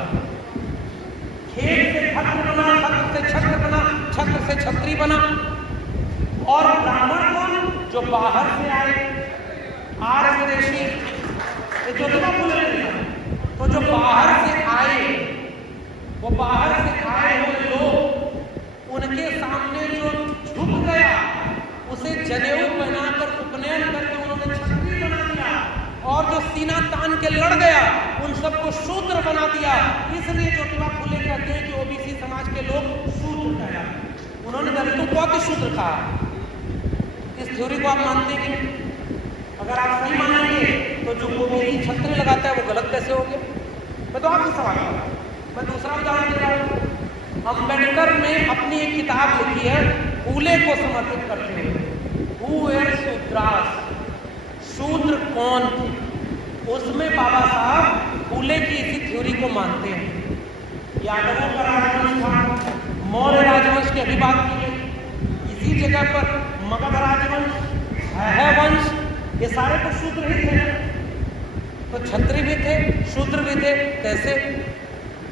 खेत से छत्र बना, छत्र से छत्र बना, छत्र से छत्री बना। और ब्राह्मण कौन? जो बाहर से आए, आर्य विदेशी। ज्योतिबा फुले ने लिखा। तो जो बाहर से आए, वो बाहर से आए हुए लोग, उनके सामने जो झुक गया उसे जनेऊ बनाकर उपनयन करके उन्होंने छत्री बना दिया, और जो सीना तान के लड़ गया उन सबको शूद्र बना दिया। इसलिए ज्योतिबा फुले कहते हैं कि ओबीसी समाज के लोग शूद्र कहलाते। उन्होंने दलितों को भी शूद्र कहा। इस थ्योरी को आप मानते हैं कि नहीं? अगर आप सही मानेंगे तो जो ओबीसी छत्री लगाता है वो गलत कैसे हो गया? मैं तो आपसे सवाल कर रहा हूं। मैं दूसरा उदाहरण दे रहा हूं। अम्बेडकर ने अपनी एक किताब लिखी है फूले को समर्पित करते हुए, हु वर शूद्रास, शूद्र कौन थे। उसमें बाबा साहब फूले की इसी थ्योरी को मानते हैं। यादवों का राजवंश था, मौर्य राजवंश की अभी बात की है, इसी जगह पर मगध राजवंश, वंश, ये सारे तो शूद्र ही थे। तो छत्री भी थे, शूद्र भी थे। कैसे?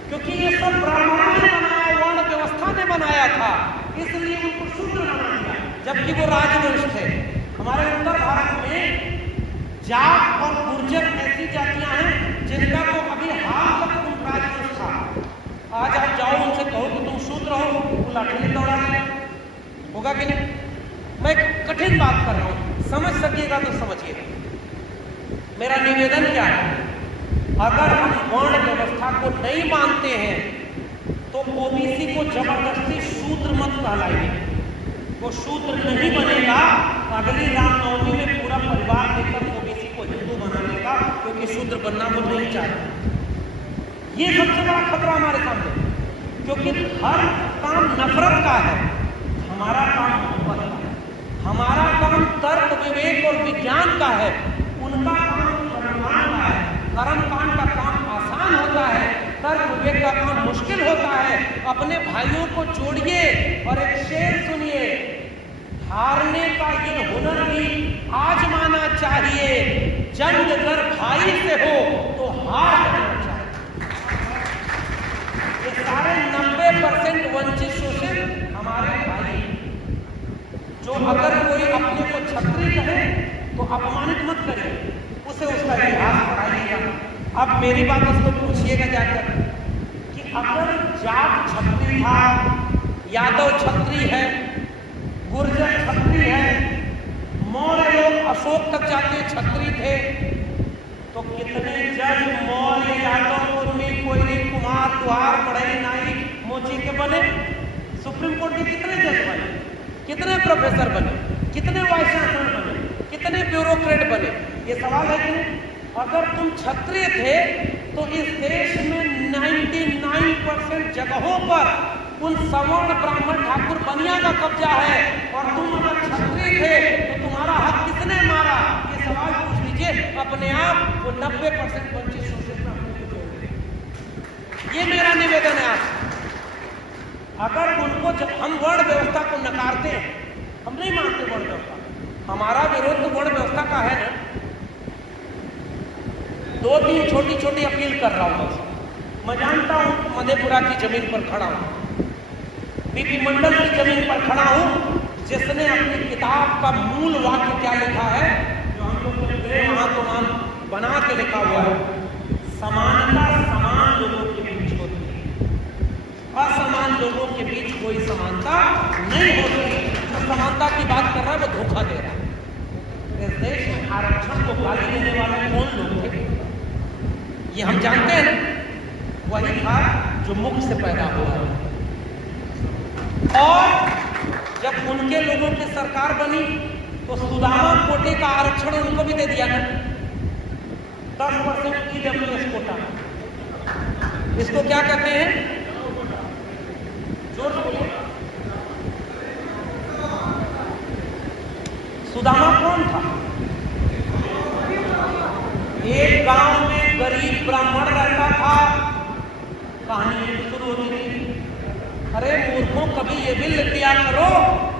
क्योंकि ये सब ब्राह्मणों ने बनाया, वर्ण व्यवस्था ने बनाया था, इसलिए उनको शूद्र बना दिया। जबकि वो राजवंश थे। हमारे उत्तर भारत में जाट और गुर्जर ऐसी जातियां हैं जिनका तो अभी हाल तक तुम राजवंश था। आज आप जाओ उनसे कहो कि तुम शूद्र हो, वो लाठी नहीं दौड़ा देगा। होगा कि नहीं? मैं एक कठिन बात कर रहा हूं, समझ सकिएगा तो समझिएगा। मेरा निवेदन क्या है? अगर हम वर्ण व्यवस्था को नहीं मानते हैं तो ओबीसी को जबरदस्ती शूद्र मत कहलाइए। वो शूद्र नहीं बनेगा। अगली रामनवमी में पूरा परिवार लेकर ओबीसी को हिंदू बना लेगा, क्योंकि शूद्र बनना वो नहीं चाहता। ये सबसे बड़ा खतरा हमारे सामने, क्योंकि हर काम नफरत का है, हमारा काम मोहब्बत का है, हमारा काम तर्क विवेक और विज्ञान का है, उनका काम कर्मकांड का है। कर्मकांड का काम आसान होता है, तर्क विवेक का काम मुश्किल होता है। अपने भाइयों को जोड़िए और एक शेर सुनिए, हारने का ये हुनर भी आजमाना चाहिए, जंग अगर भाई से हो तो हार जाना चाहिए। ये सारे 90% वंचित शोषित हमारे भाई, जो अगर कोई अपने को छत्री कहे तो अपमानित मत करिए, उसे उसका इतिहास पढ़ाइएगा। अब मेरी बात उसको पूछिएगा जाकर कि अगर जाट छत्री था, यादव छत्री है, गुर्जर छत्री है, मौर्य लोग अशोक तक जाते छत्री थे, तो कितने जज मौर्य यादव में कोई कुमार दुहार पढ़े नाई मोची के बने? सुप्रीम कोर्ट के कितने जज बने, कितने प्रोफेसर बने, कितने वाइस चांसलर बने, कितने ब्यूरोक्रेट बने? ये सवाल है कि नहीं? अगर तुम क्षत्रिय थे तो इस देश में 99% जगहों पर उन सवर्ण ब्राह्मण ठाकुर बनिया का कब्जा है, और तुम अगर क्षत्रिय थे तो तुम्हारा हक किसने मारा? ये सवाल पूछ लीजिए अपने आप। वो 90% वंचित शोषित में अपने को जोड़ दें। ये मेरा निवेदन है आपसे। अगर उनको, जब हम वर्ण व्यवस्था को नकारते हैं, हम नहीं मानते वर्ण व्यवस्था, हमारा विरोध तो वर्ण व्यवस्था का है ना। 2-3 छोटी छोटी अपील कर रहा हूं। मैं जानता हूं मधेपुरा की जमीन पर खड़ा हूं, बीपी मंडल की जमीन पर खड़ा हूं, जिसने अपनी किताब का मूल वाक्य क्या लिखा है, जो हम लोग ने महात्मान बना के लिखा हुआ है, समानता समान लोगों के बीच होती है, असमान लोगों के बीच कोई समानता नहीं होती। जो समानता की बात कर रहा है वो धोखा दे रहा है। इस देश में आरक्षण को गाली देने वाले कौन लोग थे? ये हम जानते हैं ना, वही था जो मुख से पैदा हुआ है। और जब उनके लोगों की सरकार बनी तो सुदामा कोटे का आरक्षण उनको भी दे दिया ना, 10% ईडब्ल्यूएस कोटा। इसको क्या कहते हैं? जोर से बोलिए। सुदामा कौन था? एक गांव में गरीब ब्राह्मण रहता था। कहानी शुरू होती थी, अरे मूर्खों, कभी ये भी लिख दिया करो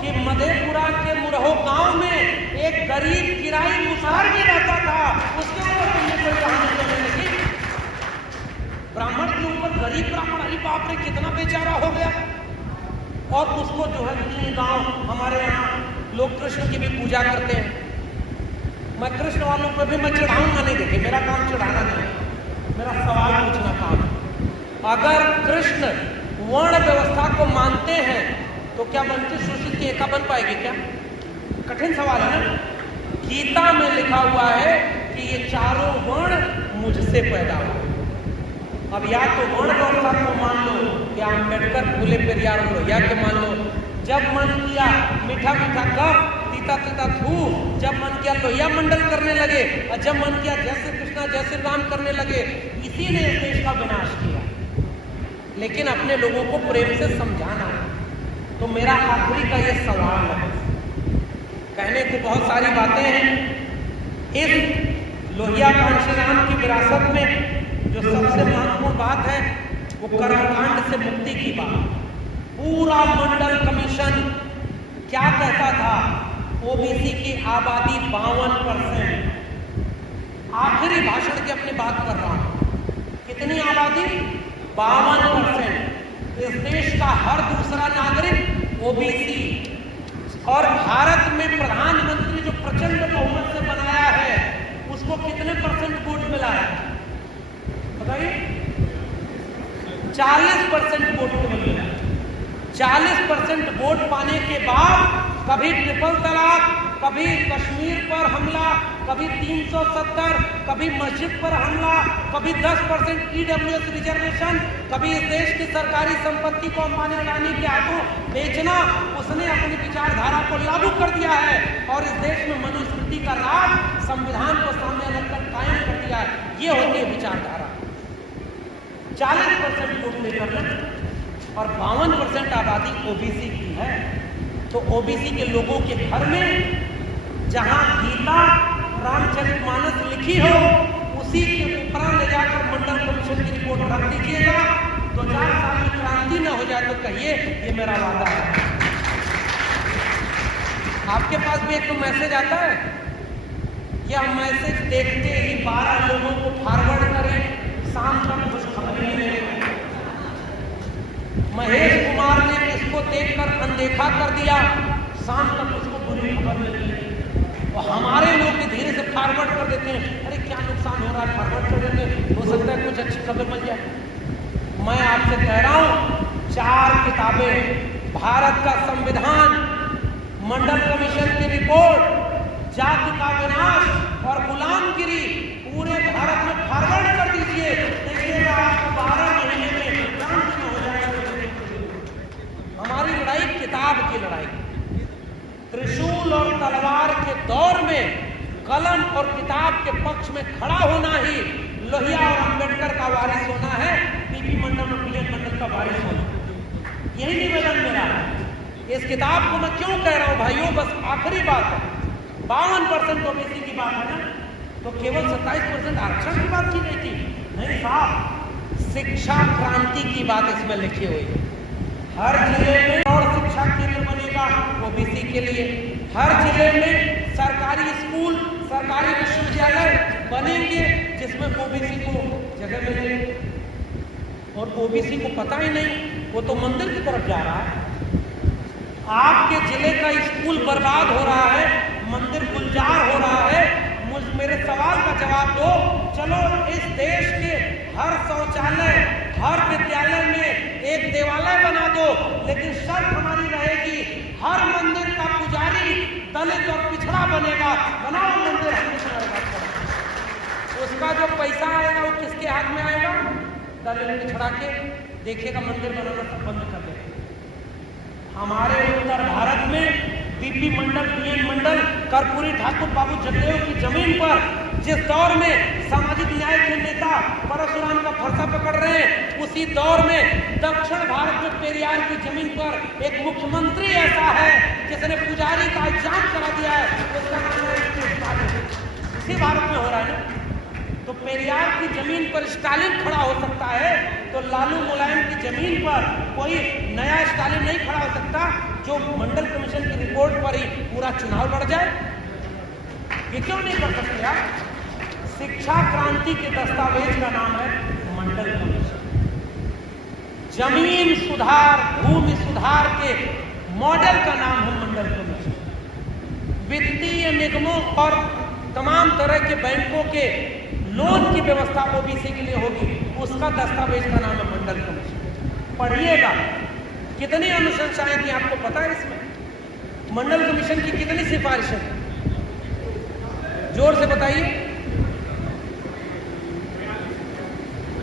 कि मधेपुरा के मुरहो गांव में एक गरीब किराई मुसार भी रहता था, उसके ऊपर तुमने कोई कहानी करने लगी। ब्राह्मण के ऊपर गरीब ब्राह्मण, अरे बाप रे कितना बेचारा हो गया। और उसको जो है 3 गांव हमारे यहाँ लोग कृष्ण की भी पूजा करते हैं। मैं कृष्ण वालों पर भी मैं चढ़ाऊंगा नहीं, देखे मेरा काम चढ़ाना नहीं, मेरा सवाल पूछना काम है। अगर कृष्ण वर्ण व्यवस्था को मानते हैं तो क्या वंचित शोषित की एका बन पाएगी क्या? कठिन सवाल है ना। गीता में लिखा हुआ है कि ये चारों वर्ण मुझसे पैदा हुए। अब या तो वर्ण व्यवस्था को मान लो या अम्बेडकर फूले पेरियार लोहिया के मान लो। जब मन किया मीठा मीठा कप तीता तीता थू, जब मन किया लोहिया मंडल करने लगे, और जब मन किया जय श्री कृष्णा जय श्री राम करने लगे। इसी ने इस देश का विनाश किया। लेकिन अपने लोगों को प्रेम से समझाना है। तो मेरा आखिरी का ये सवाल है, कहने को बहुत सारी बातें हैं। इस लोहिया कांशीराम की विरासत में जो सबसे महत्वपूर्ण बात है वो कर्मकांड से मुक्ति की बात। पूरा मंडल कमीशन क्या कहता था? ओबीसी की आबादी 52%। आखिरी भाषण की अपनी बात कर रहा हूं। कितनी आबादी? 52%। इस देश का हर दूसरा नागरिक ओबीसी। और भारत में प्रधानमंत्री जो प्रचंड बहुमत से बनाया है उसको कितने % वोट मिला है बताइए? 40% वोट मिला। 40% वोट पाने के बाद कभी ट्रिपल तलाक, कभी कश्मीर पर हमला, कभी 370, कभी मस्जिद पर हमला, कभी 10% ईडब्ल्यूएस रिजर्वेशन, कभी इस देश की सरकारी संपत्ति को अंबानी अडानी के हाथों बेचना, उसने अपनी विचारधारा को लागू कर दिया है। और इस देश में मनुस्मृति का राज, संविधान को सामने रखकर कायम कर दिया है। ये होती है विचारधारा। 40% वोट लेकर और 52% आबादी ओबीसी की है। तो ओबीसी के लोगों के घर में जहां गीता रामचरितमानस लिखी हो उसी के ऊपर ले जाकर मंडल कमीशन की रिपोर्ट रख दीजिएगा। 2000 साल में क्रांति न हो जाए तो कहिए ये मेरा वादा है। आपके पास भी एक तो मैसेज आता है, यह मैसेज देखते ही 12 लोगों को फॉरवर्ड करें, शाम तक कुछ खबर नहीं मिलेगी। महेश कुमार ने इसको देखकर अनदेखा कर दिया, शाम तक उसको बुरी खबर मिली। और हमारे लोग धीरे से फॉरवर्ड कर देते हैं, अरे क्या नुकसान हो रहा है, फॉरवर्ड कर देते हैं, हो सकता है कुछ अच्छी खबर मिल जाए। मैं आपसे कह रहा हूं 4 किताबें, भारत का संविधान, मंडल कमीशन की रिपोर्ट, जाति का विनाश और गुलामगिरी पूरे भारत में फॉरवर्ड कर दीजिए। देखिएगा आपको 12 महीने में क्रांति हो जाएगा। हमारी लड़ाई किताब की लड़ाई, त्रिशूल और तलवार के दौर में कलम और किताब के पक्ष में खड़ा होना ही लोहिया और अम्बेडकर का वारिस होना है, पीपी मंडल और विजय मंडल का वारिस होना। यही निवेदन मेरा है। इस किताब को मैं क्यों कह रहा हूं भाइयों, बस आखिरी बात है। 52% ओबीसी की बात है ना, तो केवल 27% आरक्षण की बात की गई थी? नहीं साहब, शिक्षा क्रांति की बात इसमें लिखी हुई है। हर जिले में और शिक्षा केंद्र बनेगा ओबीसी के लिए। हर जिले में सरकारी स्कूल, सरकारी विश्वविद्यालय बनेंगे जिसमें ओबीसी को जगह मिलेगी। और ओबीसी को पता ही नहीं, वो तो मंदिर की तरफ जा रहा है। आपके जिले का स्कूल बर्बाद हो रहा है, मंदिर गुलजार हो रहा है। मेरे सवाल का जवाब दो। चलो इस देश के हर शौचालय, हर विद्यालय में एक देवालय बना दो, लेकिन शर्त हमारी रहेगी हर मंदिर का पुजारी दलित और पिछड़ा बनेगा। बनाओ मंदिर, उसका जो पैसा आएगा वो किसके हाथ में आएगा? दलित पिछड़ा के। देखिएगा मंदिर बनाना सब बंद कर देगा। हमारे उत्तर भारत में बीपी मंडल, बीएन मंडल, कर्पूरी ठाकुर, बाबू जगदेव की जमीन पर जिस दौर में सामाजिक न्याय के नेता परशुराम का फरसा पकड़ रहे हैं, उसी दौर में दक्षिण भारत में पेरियार की जमीन पर एक मुख्यमंत्री ऐसा है जिसने पुजारी का जांच करा दिया है। उसका इसी भारत में हो रहा है ना। तो पेरियार की जमीन पर स्टालिन खड़ा हो सकता है, तो लालू मुलायम की जमीन पर कोई नया स्टालिन नहीं खड़ा हो सकता जो मंडल कमीशन की रिपोर्ट पर ही पूरा चुनाव लड़ जाए। ये क्यों नहीं कर सकते आप? शिक्षा क्रांति के दस्तावेज का नाम है मंडल कमीशन। जमीन सुधार, भूमि सुधार के मॉडल का नाम है मंडल कमीशन। वित्तीय निगमों और तमाम तरह के बैंकों के लोन की व्यवस्था ओबीसी के लिए होगी, उसका दस्तावेज का नाम है मंडल कमीशन। पढ़िएगा कितनी अनुशंसाएं थी आपको पता है इसमें? मंडल कमीशन की कितनी सिफारिशें थी? जोर से बताइए।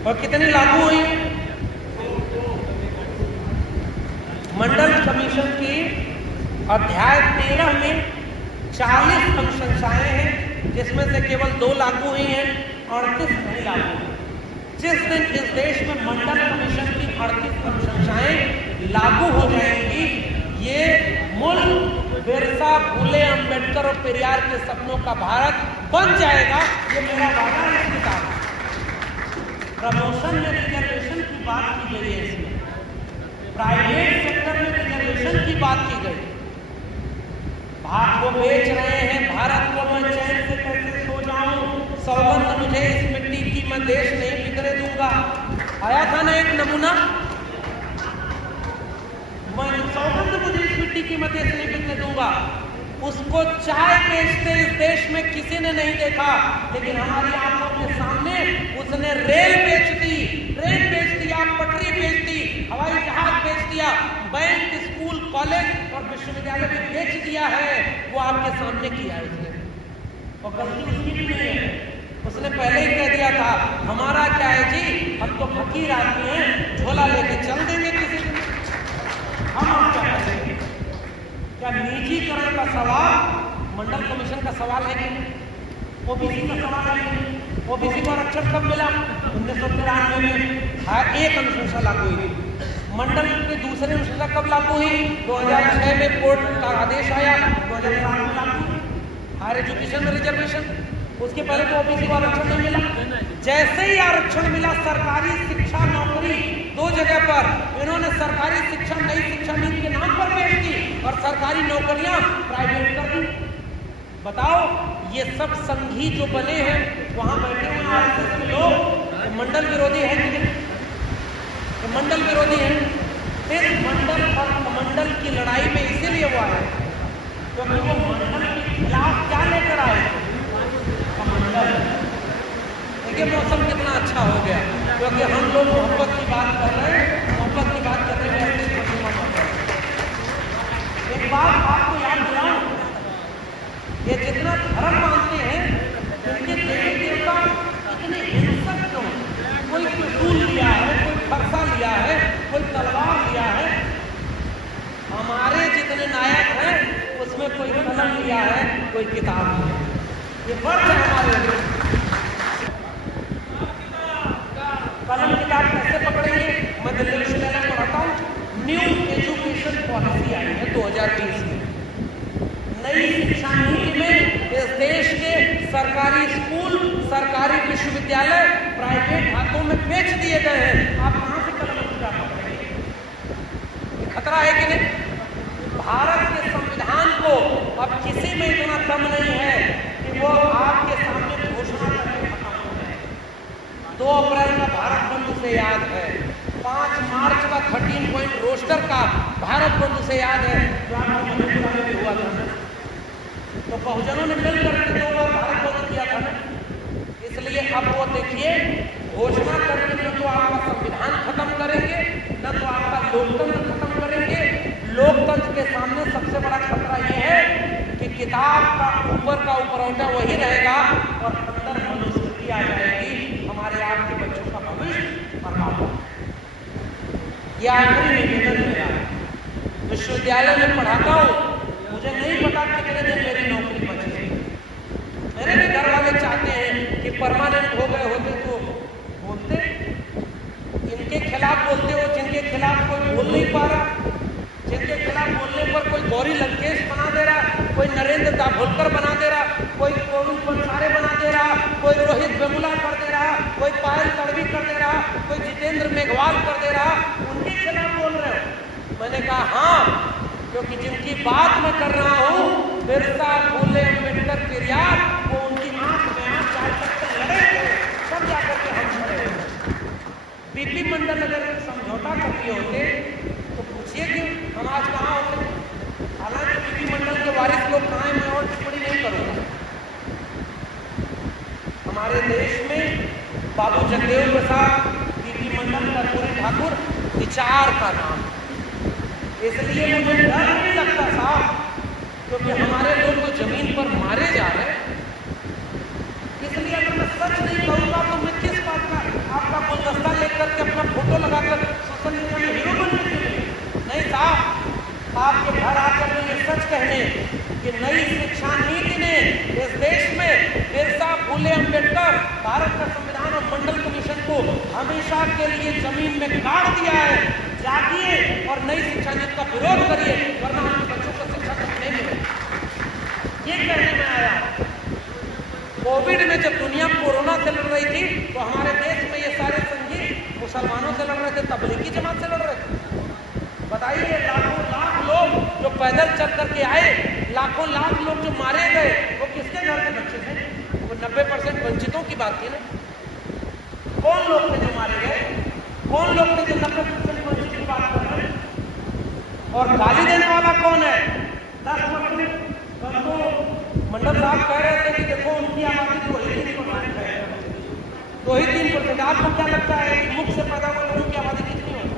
और कितनी लागू हुई? मंडल कमीशन की अध्याय 13 में 40 अनुशंसाएं हैं, जिसमें से केवल 2 लागू हुई हैं, 38 नहीं लागू हुई। जिस दिन इस देश में मंडल कमीशन की 38 अनुशंसाएं लागू हो जाएंगी, ये मुल्क बिरसा, फूले, अंबेडकर और पेरियार के सपनों का भारत बन जाएगा। ये मेरा वादा है। इसके साथ प्रमोशन में रिजर्वेशन की बात की गई है, इसमें प्राइवेट सेक्टर में रिजर्वेशन की बात की गई। भारत को बेच रहे हैं, भारत को मैं चैन से कैसे सो जाऊं, सौगंध मुझे इस मिट्टी की, मैं देश नहीं बिखरे दूंगा। आया था ना एक नमूना, मैं सौगंध मुझे इस मिट्टी की, मैं देश नहीं बिखरे दूंगा। उसको चाय बेचते इस देश में किसी ने नहीं देखा, लेकिन हमारी आंखों के सामने उसने रेल बेच दी, ट्रेन बेच दिया, पटरी बेच दी, हवाई जहाज बेच दिया, बैंक, स्कूल, कॉलेज और विश्वविद्यालय भी बेच दिया है। वो आपके सामने किया है उसने, और गलती उसकी भी नहीं है। उसने पहले ही कह दिया था, हमारा क्या है जी, हम तो फकीर आदमी हैं, झोला लेके चल देंगे किसी दिन, हम क्या करेंगे। क्या निजीकरण का सवाल मंडल कमीशन का सवाल है कि ओबीसी का सवाल है कि ओबीसी को आरक्षण कब मिला? 1993 में एक अनुशंसा लागू हुई। मंडल के दूसरे अनुशंसा कब लागू हुई? 2006 में कोर्ट का आदेश आया, 2007 में लागू। हायर एजुकेशन में रिजर्वेशन, उसके पहले तो ओबीसी को आरक्षण नहीं मिला। जैसे ही आरक्षण मिला, सरकारी शिक्षा, नौकरी 2 जगह पर इन्होंने सरकारी शिक्षा नई शिक्षा नीति के नाम पर बेच दी और सरकारी नौकरियां प्राइवेट कर दी। बताओ, ये सब संघी जो बने हैं, वहां बैठे हुए आरएसएस के लोग मंडल विरोधी हैं कि नहीं? मंडल विरोधी हैं। इस मंडल और मंडल की लड़ाई में इसीलिए हुआ है क्योंकि वो मंडल के खिलाफ क्या लेकर आए? मंडल। देखिए मौसम कितना अच्छा हो गया, क्योंकि हम लोग मोहब्बत की बात कर रहे हैं, मोहब्बत की बात करने में ऐसे एक बात आपको याद दिलाऊं, ये जितना धर्म मानते हैं, उनके देवी देवता इतने हिंसक क्यों? कोई त्रिशूल लिया है, कोई फरसा लिया है, कोई तलवार लिया है। हमारे जितने नायक हैं, उसमें कोई कलम लिया है, कोई किताब लिया है। ये फर्क है हमारे। कलम किताब कैसे पकड़ेंगे? मैं दिल्ली विश्वविद्यालय में पढ़ाता हूँ। न्यू एजुकेशन पॉलिसी आई है 2020 में। नई शिक्षा नीति में इस देश के सरकारी स्कूल, सरकारी विश्वविद्यालय प्राइवेट हाथों में बेच दिए गए हैं। आप कहां से कलम किताब पकड़ेंगे? खतरा है कि नहीं? भारत के संविधान को अब किसी में इतना दम नहीं है कि वो आपके सामने घोषणा करके खत्म हो जाए। 2 अप्रैल का भारत बंद से याद है, 5 मार्च का 13 पॉइंट रोस्टर का भारत बंद से याद है, जो आपको मधेपुरा में हुआ था। तो बहुजनों ने मिलकर के 2 बार भारत बंद किया था ना। इसलिए अब वो देखिए, घोषणा करके न तो आपका संविधान खत्म करेंगे, न तो आपका लोकतंत्र खत्म करेंगे। लोकतंत्र के सामने सबसे बड़ा खतरा ये है कि किताब का ऊपर का उपरौठा वही रहेगा और अंदर मनुस्मृति आ जाएगी। हमारे आपके बच्चों का भविष्य बर्बाद होगा। ये आखिरी निवेदन मेरा। विश्वविद्यालय में पढ़ाता हूँ, मुझे नहीं पता कितने दिन मेरी नौकरी बचेगी। मेरे भी घर वाले चाहते हैं कि परमानेंट हो गए होते तो बोलते, इनके खिलाफ बोलते हो जिनके खिलाफ कोई बोल नहीं पा रहा, जिनके खिलाफ बोलने पर कोई गौरी लंकेश बना दे रहा, कोई नरेंद्र दाभोलकर बना दे रहा, कोई गोविंद बंसारे बना दे रहा, कोई रोहित वेमुला कर कोई पायल तड़वी कर दे रहा, कोई जितेंद्र मेघवाल कर दे रहा, उनके खिलाफ बोल रहे हो। मैंने कहा हाँ, क्योंकि जिनकी बात मैं कर रहा हूँ, बिरसा, फूले, अम्बेडकर, पेरियार, वो उनकी आंख में आंख डाल सकते लड़े थे, तब जाकर के हम खड़े हुए। बीपी मंडल अगर समझौता कर दिए होते तो पूछिए कि हम आज कहाँ होते। हालांकि बीपी मंडल के वारिस लोग कहाँ हैं, मैं और टिप्पणी नहीं करूँगा। हमारे देश में बाबू जगदेव प्रसाद, बीपी मंडल, कर्पूरी ठाकुर विचार का नाम, इसलिए मुझे डर नहीं लगता साहब, क्योंकि हमारे लोग तो जमीन पर मारे जा रहे हैं। इसलिए अगर मैं सच नहीं कहूँगा तो मैं किस बात का आपका गुलदस्ता लेकर के अपना फोटो लगाकर सोशल मीडिया में हीरो बनने के लिए? नहीं साहब, आपके घर आकर मैं ये सच कहने कि नई शिक्षा नीति ने इस देश में बिरसा, फूले, अम्बेडकर, भारत का संविधान और मंडल कमीशन को हमेशा के लिए जमीन में गाड़ दिया है। जागिए और नई शिक्षा नीति का विरोध करिए, वरना आपके बच्चों को शिक्षा नहीं मिलेगी। ये कहने में आया। कोविड में जब दुनिया कोरोना से लड़ रही थी तो हमारे देश में ये सारे संगी मुसलमानों से लड़ रहे थे, तबलीगी जमात से लड़ रहे थे। बताइए, लाखों लाख लोग जो पैदल चल करके आए, लाखों लाख लोग जो मारे गए, वो किसके घर के बच्चे थे? वो 90% वंचितों की बात थी ना। कौन लोग थे जो मारे गए? कौन लोग थे जो 90% वंचित की बात कर रहे हैं? और गाली देने वाला कौन है? 10%। तो मंडल साहब कह रहे थे कि देखो उनकी आबादी तो ही 3% है, तो ही 3%। आपको क्या लगता है कि मुख से पैदा हुए लोगों की आबादी कितनी होगी?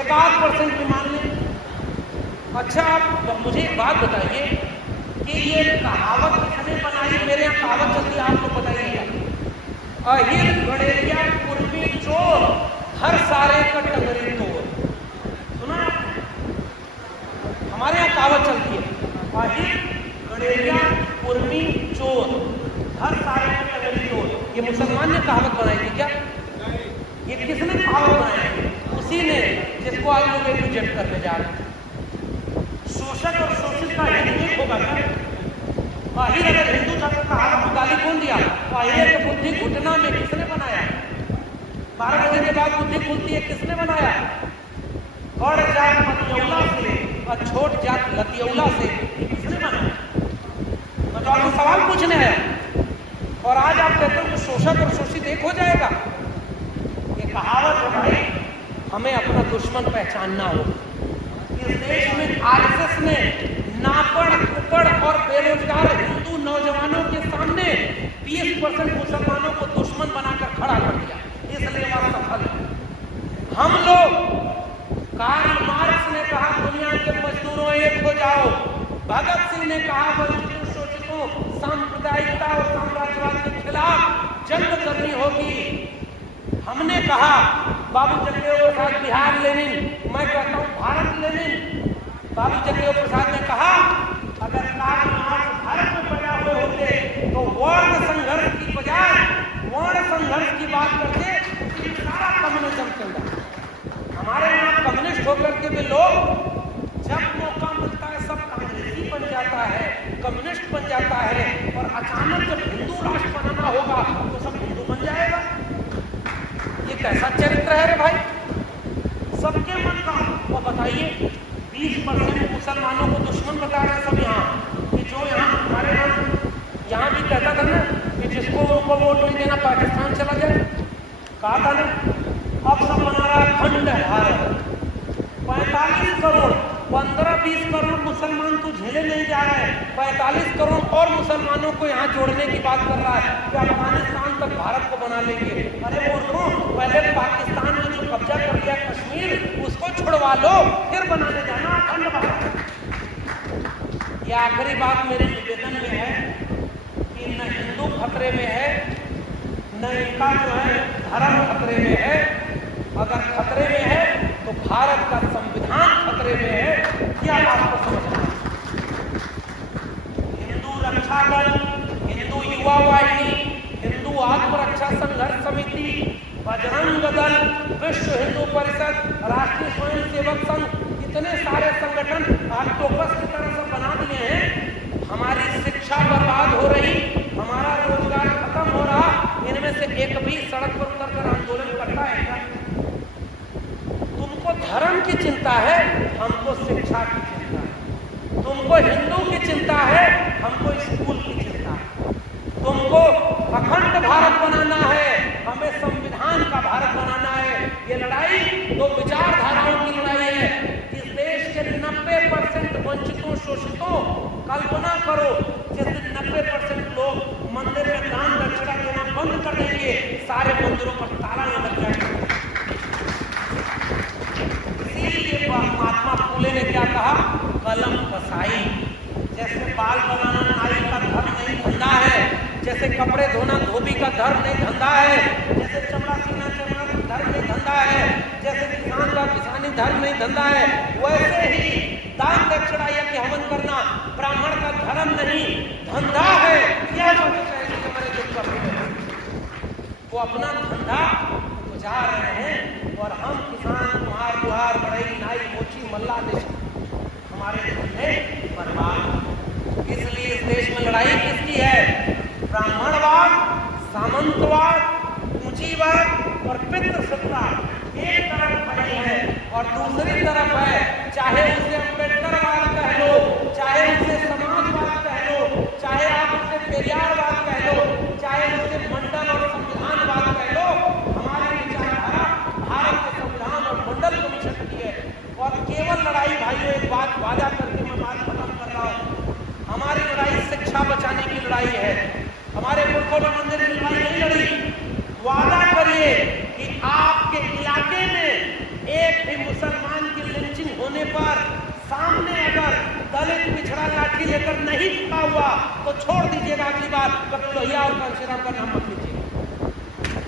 1% भी मान लें। अच्छा, आप मुझे एक बात बताइए कि ये कहावत किसने बनाई? मेरे यहाँ कहावत चलती है, आपको बताइए। अहिर गड़ेरिया कुर्मी चोर, हर सारे का टंगरी तोड़। सुना? हमारे यहाँ कहावत चलती है, अहिर गड़ेरिया कुर्मी चोर, हर सारे का टंगरी तोड़। ये मुसलमान ने कहावत बनाई थी क्या? ये किसने कहावत बनाई? उसी ने जिसको आज लोग रिजेक्ट करने जा रहे हैं। शोषक और शोषित का हिंदू एक होगा क्या? आहिर अगर हिंदू था तो कहावत को गाली कौन दिया? आहिर की बुद्धि घुटना में किसने बनाया? 12 बजे के बाद बुद्धि खुलती है, किसने बनाया? बड़ जात मतियौला से और छोट जात लतियौला से, किसने बनाया? मैं तो आपको सवाल पूछने आया, और आज आप कहते हो कि शोषक और शोषित एक हो जाएगा। ये कहावत है भाई, हमें अपना दुश्मन पहचानना हो। इस देश में आरएसएस ने नापड़, कुपड़ और बेरोजगार हिंदू नौजवानों के सामने 20% मुसलमानों को दुश्मन बनाकर खड़ा कर दिया, इसलिए वह सफल है। हम लोग, कार्ल मार्क्स ने कहा दुनिया के मजदूरों एक हो जाओ, भगत सिंह ने कहा वंचितों शोषितों सांप्रदायिकता और साम्राज्यवाद के खिलाफ जंग करनी होगी। हमने कहा बाबू जगदेव प्रसाद बिहार लेनिन, मैं कहता हूँ भारत लेनिन। बाबू जगदेव प्रसाद ने कहा अगर कार्ल मार्क्स भारत में पैदा हुए होते तो वर्ण संघर्ष की बजाय वर्ण संघर्ष की बात करते, सारा कम्युनिज्म चल रहा। हमारे यहाँ कम्युनिस्ट होकर के भी लोग जब मौका मिलता है सब कांग्रेसी बन जाता है, कम्युनिस्ट बन जाता है, और अचानक जब हिंदू राष्ट्र बनाना होगा तो सब हिंदू बन जाएगा। ये कैसा चरित्र है रे भाई? सबके मन का। और बताइए 20% मुसलमानों को दुश्मन बता रहे हैं सब यहाँ, कि जो यहाँ हमारे यहाँ भी कहता था ना कि जिसको उनको वोट नहीं देना पाकिस्तान चला जाए, कहा था ना। अब सब बना रहा खंड भारत, 45 करोड़, 15-20 करोड़ मुसलमान तो झेले नहीं जा रहे हैं, 45 करोड़ और मुसलमानों को यहाँ जोड़ने की बात कर रहा है कि अफगानिस्तान तक भारत को बना लेंगे। अरे मूर्खों, पहले पाकिस्तान ने जो कब्जा कर लिया कश्मीर, उसको छुड़वा लो, फिर बनाने जाना अखंड भारत। ये आखिरी बात मेरे निवेदन में है कि न हिंदू खतरे में है, न इनका जो है धर्म खतरे में है। अगर खतरे में है तो भारत का संविधान खतरे में है, क्या आपको समझना है? हिंदू रक्षा दल, हिंदू युवा वाहिनी, हिंदू आत्मरक्षा संघर्ष समिति, बजरंग दल, विश्व हिंदू परिषद, राष्ट्रीय स्वयंसेवक संघ, इतने सारे संगठन ऑक्टोपस की तरह से बना दिए हैं। हमारी शिक्षा बर्बाद हो रही, हमारा रोजगार चिंता है, हमको शिक्षा की चिंता है। तुमको हिंदू की चिंता है, हमको स्कूल की चिंता है। तुमको अखंड भारत बनाना है, हमें संविधान का भारत बनाना है। ये लड़ाई तो विचारधाराओं की लड़ाई है। इस देश के 90% वंचितों, शोषितों, कल्पना करो जिस दिन 90% लोग मंदिर में दान दक्षिणा देना बंद कर देंगे, सारे मंदिरों पर ताला न लग जाएगा। इसीलिए महात्मा फूले ने क्या कहा, कलम कसाई। जैसे बाल बनाना नाई का धर्म नहीं धंधा है, जैसे कपड़े धोना धोबी का धर्म नहीं धंधा है, जैसे चमड़ा सीना चमड़ा धर्म नहीं धंधा है, जैसे किसान का किसानी धर्म नहीं धंधा है, वैसे ही दान दक्षिणा यज्ञ हवन करना ब्राह्मण का धर्म नहीं धंधा है। क्या हमारे दुख का वो अपना धंधा गुजार रहे हैं और हम किसान कुम्हार गुहार बढ़ई नाई मोची मल्ला हमारे धंधे बर्बाद। इसलिए इस देश में लड़ाई किसकी है? ब्राह्मणवाद, सामंतवाद, पूंजीवाद और पितृसत्ता एक तरफ खड़ी है और दूसरी तरफ है, चाहे उसे अम्बेडकरवाद कह लो, चाहे उसे समाजवाद कह लो, चाहे आप उसे पेरियारवाद कह लो, चाहे उसे मंडल और संविधानवाद कह लो, हमारी विचारधारा भारत के संविधान और मंडल कमीशन की है। और केवल लड़ाई भाइयों, एक बात वादा करके मैं बात खत्म कर रहा हूँ, हमारी लड़ाई शिक्षा बचाने की लड़ाई है। हमारे पुरखों ने मंदिर की लड़ाई नहीं लड़ी। वादा करिए कि आपके इलाके में एक भी मुसलमान की लिंचिंग होने पर सामने अगर दलित पिछड़ा लाठी लेकर नहीं खड़ा हुआ तो छोड़ दीजिएगा, अगली बार कभी लोहिया और कांशीराम का नाम मत लीजिए।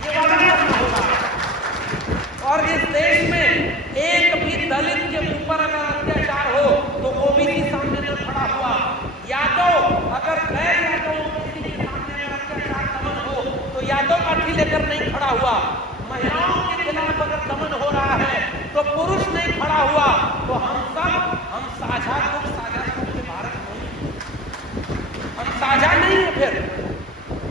ये वादा करना होगा। और इस देश में एक भी दलित के ऊपर अगर अत्याचार हो तो ओबीसी सामने न खड़ा हुआ, यादव अगर गैर यादव ओबीसी के सामने अत्याचार दमन हो तो यादव लाठी लेकर नहीं खड़ा हुआ, महिलाओं के खिलाफ अगर दमन हो रहा है तो पुरुष नहीं खड़ा हुआ, तो हम साझा दुख साझा सुख के भारत नहीं, हम साझा नहीं है। फिर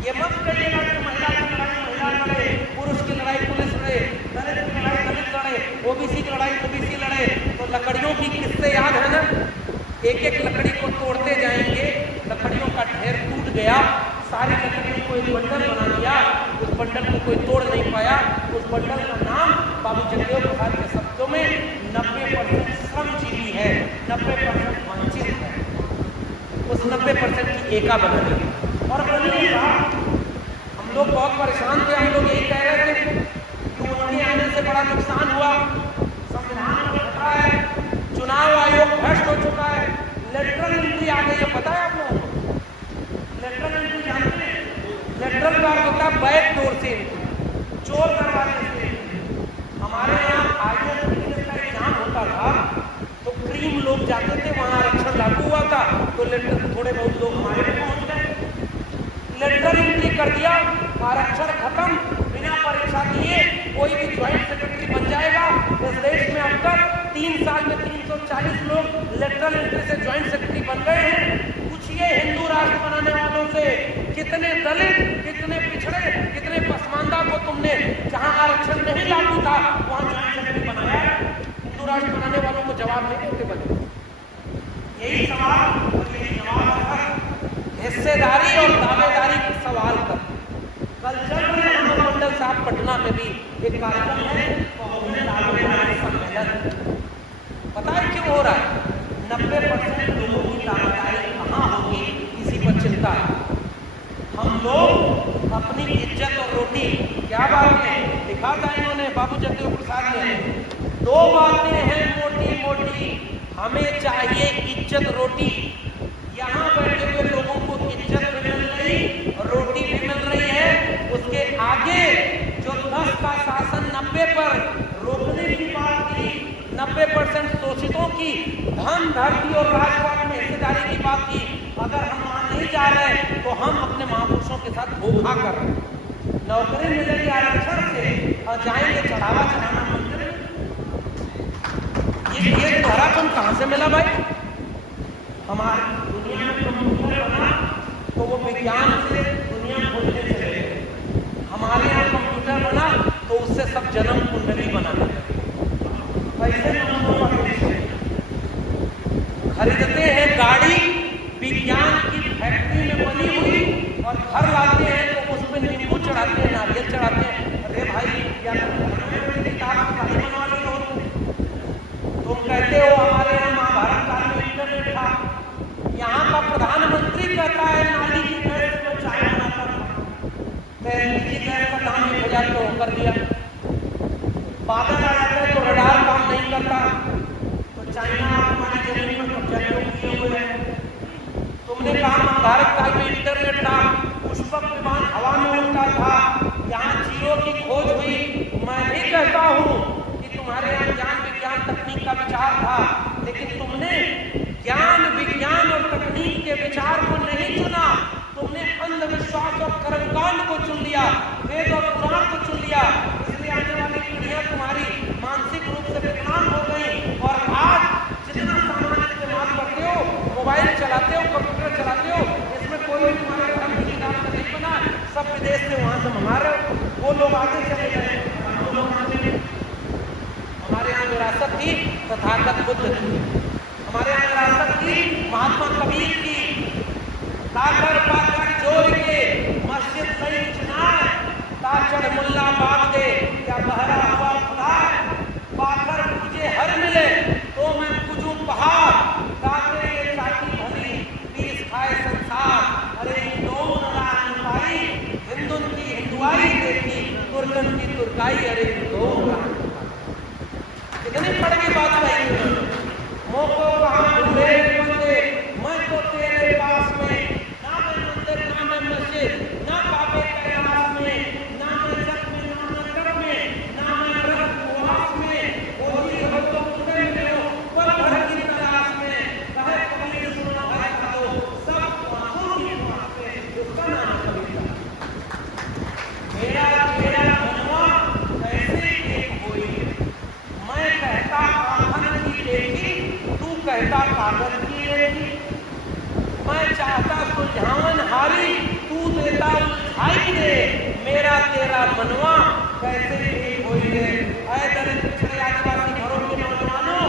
ये मत कहिएगा कि महिला की लड़ाई महिला लड़े, पुरुष की लड़ाई पुलिस लड़े, दलित की लड़ाई दलित लड़े, ओबीसी की लड़ाई ओबीसी लड़े। तो लकड़ियों की किस्से याद है ना, एक एक लकड़ी को तोड़ते जाएंगे, लकड़ियों का ढेर टूट गया, सारी लकड़ियों को एक बंडल बना दिया, उस बंडल को कोई तोड़ नहीं पाया। उस बंडल का नाम बाबू जगदेव प्रसाद के शब्दों में 90% श्रमजीवी है, 90% वंचित है। उस 90% की एका बना दी और बनिएगा। हम लोग बहुत परेशान थे, हम लोग यही कह रहे थे कि उनके आने से बड़ा नुकसान हुआ, संविधान में खतरा है, चुनाव आयोग भ्रष्ट हो चुका है, लेटरल एंट्री आ गई है। पता है आप लोगों को लेटरल एंट्री जानते हैं? लेटरल का होता है बैक डोर से चोर करवाने से। हमारे यहाँ आईएएस का एग्जाम होता था तो क्रीम लोग जाते थे, वहाँ आरक्षण लागू हुआ था तो लेटर थोड़े बहुत लोग हमारे में पहुँच गए, लेटरल एंट्री कर दिया, आरक्षण खत्म, बिना परीक्षा दिए कोई भी ज्वाइंट सेक्रेटरी बन जाएगा। इस देश में अब तक 3 साल में 340 लोग लेटरल एंट्री से ज्वाइंट सेक्रेटरी बन गए हैं। पूछिए हिंदू राष्ट्र बनाने वालों से, कितने दलित, कितने पिछड़े, कितने पसमानदा को तुमने जहां आरक्षण नहीं लागू था वहां ज्वाइंट सेक्रेटरी बनाया? हिंदू राष्ट्र बनाने वालों को जवाब नहीं देते बने। यही सवाल हिस्सेदारी और दावेदारी की सवाल कर। कल चल रहे हैं मंडल साहब पटना में भी एक कार्यक्रम है, दावेदारी सम्मेलन। पता है क्यों हो रहा है? 90% लोगों की दावेदारी कहाँ होगी, इसी पर चिंता है। हम लोग अपनी इज्जत और रोटी, क्या बात है लिखा था इन्होंने बाबू जगदेव प्रसाद ने, 2 बातें हैं मोटी मोटी, हमें चाहिए इज्जत रोटी। यहाँ बैठे हुए लोगों को इज्जत भी मिल रही और रोटी भी मिल रही है। उसके आगे जो 10 का शासन 90 पर रोकने की बात की, 90% शोषितों की धन धरती और राजपाट में हिस्सेदारी की बात की, अगर हम वहां नहीं जा रहे तो हम अपने महापुरुषों के साथ धोखा कर रहे हैं। नौकरी मिलेगी आरक्षण से और जाएंगे चढ़ावा चढ़ाना मंदिर। ये धरापन कहां से मिला भाई? हमारे दुनिया में कंप्यूटर बना तो वो विज्ञान से दुनिया खोजने चले, हमारे यहाँ कंप्यूटर बना तो उससे सब जन्म कुंडली बनाने लगे। ऐसे लोगों का देश है। खरीदते हैं गाड़ी विज्ञान की फैक्ट्री में बनी हुई और घर लाते हैं तो उस पर नींबू चढ़ाते हैं, नारियल चढ़ाते हैं। अरे भाई क्या किताब गाड़ी बनवा ली हो? तुम कहते हो हमारे यहाँ महाभारत काल में इंटरनेट था। यहाँ का प्रधानमंत्री कहता है नाली की गैस में चाय बनाता था, एलपीजी गैस का दाम 1000 तो कर दिया। बादल आ जाता है तो रडार काम नहीं करता, तो चाइना हमारी जमीन पर कब्जा किए हुए है। तुमने कहा महाभारत काल में इंटरनेट था, पुष्पक विमान हवा में उड़ता था, यहाँ जीरो की खोज हुई। मैं भी कहता हूँ कि तुम्हारे यहाँ ज्ञान विज्ञान तकनीक का विचार था, लेकिन तुमने ज्ञान विज्ञान और तकनीक के विचार को नहीं चुना। तुमने अंधविश्वास और कर्मकांड को चुन लिया, वेद और पुराण को चुन लिया। इसलिए आने वाली पीढ़ियां तुम्हारी मानसिक रूप से विकलांग हो गई। और आज जितना सामान इस्तेमाल करते हो, मोबाइल चलाते हो, कंप्यूटर चलाते हो, इसमें कोई भी तुम्हारे धर्म की किताब से नहीं बना, सब विदेश से वहां से मंगा रहे हो। वो लोग आगे चले गए, हम लोग हमारे यहाँ विरासत थी तथागत बुद्ध की, हमारे यहाँ विरासत थी महात्मा कबीर की। ताकर पाकर जोड़ के मस्जिद कई चुनार, ताचड़ मुल्ला बाग दे क्या बहरा हुआ खुदा। पाकर मुझे हर मिले तो मैं पूजूं पहाड़, ताकरे ये चाकी भली पीस खाए संसार। अरे हिंदुओं नारायण पाई, हिंदुन की हिंदुआई देखी, तुर्कन की तुर्काई। अरे हिंदुओं कितनी पड़ गई बात भाई। मोको कहाँ ढूंढे बंदे, मैं तो तेरे पास में, ना मैं मंदिर ना मैं मस्जिद, ना काबे कैलाश में, ना मैं जग में ना मैं कर में, ना मैं रख उपवास में। ओही हो तो मुझे मिलो पर घर की तलाश में, कहे कबीर सुनो भाई करो सब बातों की बात पे, उसका नाम कबीर। मेरा मेरा मनवा कैसे एक होई, मैं कहता आंखन की देखी, तू कहता कागज की रेखी। मैं चाहता सुलझावन हारी, तू देता उलझाई दे। मेरा तेरा मनवा कैसे एक होई रे। ऐ दलित पिछड़े आदिवासी घरों के नौजवानों,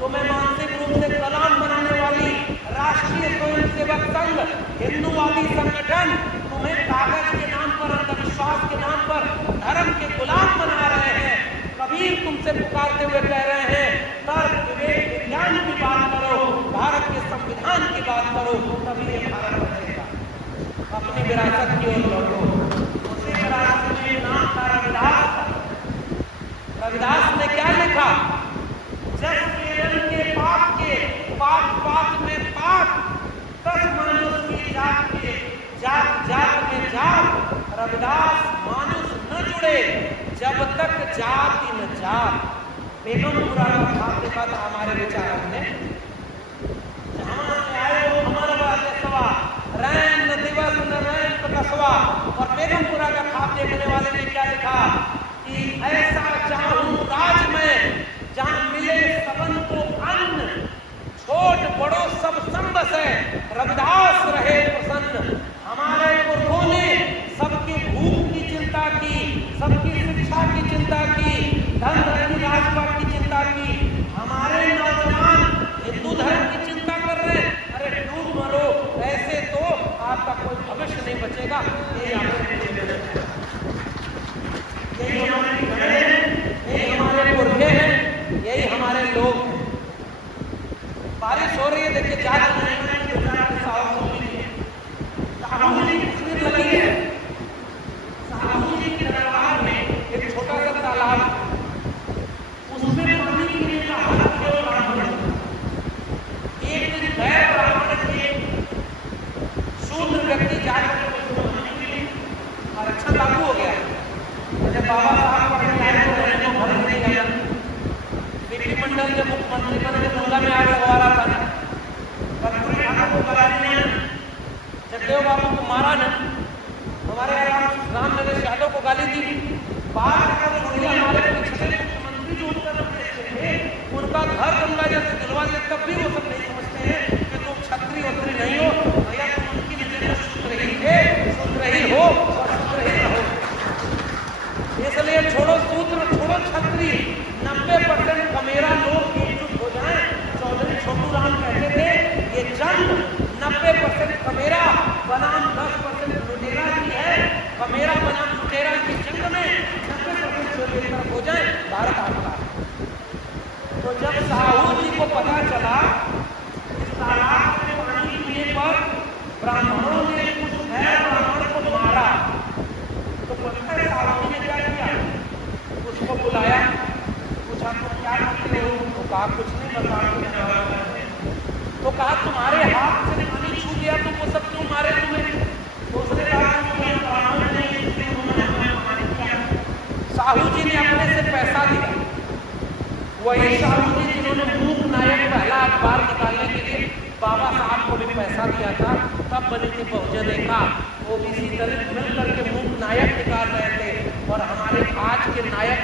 तुम्हें मानसिक रूप से कलाम बनाने वाली राष्ट्रीय स्वयंसेवक संघ, हिंदूवादी संगठन तुम्हें कागज के नाम पर, अंधविश्वास के नाम पर धर्म के गुलाम बना रहे हैं। कबीर तुमसे पुकारते हुए कह रहे हैं तर्क विवेक विज्ञान की बात करो, भारत के संविधान की बात करो, तभी ये भारत बचेगा। अपनी विरासत की ओर लौटो। उसी विरासत में नाम था रविदास। रविदास ने क्या लिखा? जस केरल के पाप के पाप पाप में पाप, तस मानुष की जात के जात जात में जात। रविदास मानुष न जुड़े जब तक जाति न जात। बेगमपुरा का खाते का हमारे विचार ने जहां से आए वो हमारा सवा रैन दिवस न रैन कसवा। और बेगमपुरा का खाप देखने वाले ने क्या लिखा कि ऐसा चाहूं राज में जहां मिले सबन को अन्न, छोट बड़ों सब संबस है, रविदास रहे प्रसन्न। हमारे पुरखों ने सबकी भूख की चिंता की, सबकी शिक्षा की चिंता की, धन धन राजपाट की चिंता की। हमारे नौजवान हिंदू धर्म की चिंता कर रहे हैं। अरे डूब मरो, ऐसे तो आपका कोई भविष्य नहीं बचेगा। यही हमारे घड़े हैं, यही हमारे पुरखे हैं, यही हमारे लोग। बारिश हो रही है, देखिए साहू जी की तस्वीर लगी है। साहू जी के दरबार में एक छोटा सा तालाब, उसमें पानी पीने का हक केवल ब्राह्मण। एक दिन गैर ब्राह्मण के शूद्र व्यक्ति जाकर आरक्षण लागू हो गया। जैसे बाबा साहब पढ़ने आए तो रहने को घर नहीं गया। विधिमंडल जब मुख्यमंत्री बने तो गंगा में आग लगवा रहा था। कर्पूरी ठाकुर को बुलाने जगदेव बाबू को मारा न, हमारे रामनगर यादव को गाली दी। बात हमारे मुख्यमंत्री जो उत्तर प्रदेश के थे, उनका घर गंगा जैसे दिलवा दिया, तब भी वो सब नहीं समझते हैं कि तुम छत्री वत्री नहीं हो। भैया तुम उनकी नजर में शूद्र ही थे, शूद्र ही हो और शूद्र ही रहो। इसलिए छोड़ो सूत्र, छोड़ो छत्री। 90% कमेरा कहा कुछ नहीं, बता तो कहा तुम्हारे हाथ से पानी छू गया तुम वो सब क्यों मारे तुम्हें? तो उसने कहा साहू जी ने अपने से पैसा दिया, वही साहू जी जिन्होंने मूक नायक पहला अखबार निकालने के लिए बाबा साहब को भी पैसा दिया था, तब बनी थी बहुजन एकता। ओबीसी दलित मिल करके मूक नायक निकाल रहे थे और हमारे आज के नायक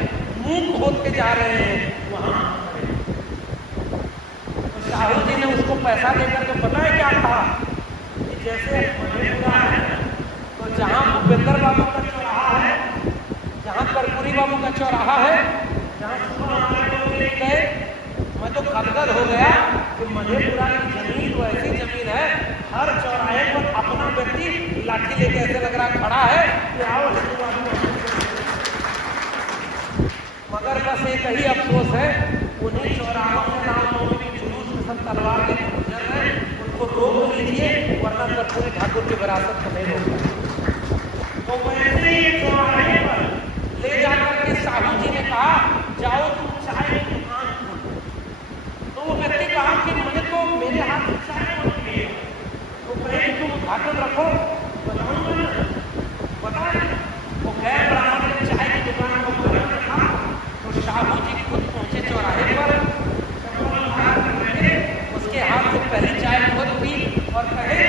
मूक होते जा रहे हैं वहां। तो साहू जी ने उसको पैसा देकर के पता है क्या कहा कि जैसे मधेपुरा है तो जहां भूपेंद्र बाबू का चौराहा है, जहां कर्पूरी बाबू का चौराहा है, जहां गए मैं तो गदगद हो गया कि मधेपुरा की जमीन तो ऐसी जमीन है, हर चौराहे पर अपना व्यक्ति लाठी लेके ऐसे लग रहा खड़ा है कि आओ। मगर बस एक ही अफसोस है, उन्हीं चौराहों के नाम पर जुलूस में सब तलवार लेकर गुजर रहे, उनको रोक लीजिए वरना कर्पूरी ठाकुर की विरासत को नहीं रोक। तो वैसे ही चौराहे पर ले जाकर के साहू जी ने कहा जाओ तुम चाय की दुकान खोलो। तो वो व्यक्ति कहा कि मुझे तो मेरे हाथ से चाय बन गई है, तो कहे तुम उद्घाटन रखो, बताऊंगा ना बता। वो गए ब्राह्मण ने चाय की दुकान को उद्घाटन रखा, तो साहू जी खुद पहुंचे चौराहे पर, उसके हाथ से पहली चाय खुद पी और कहे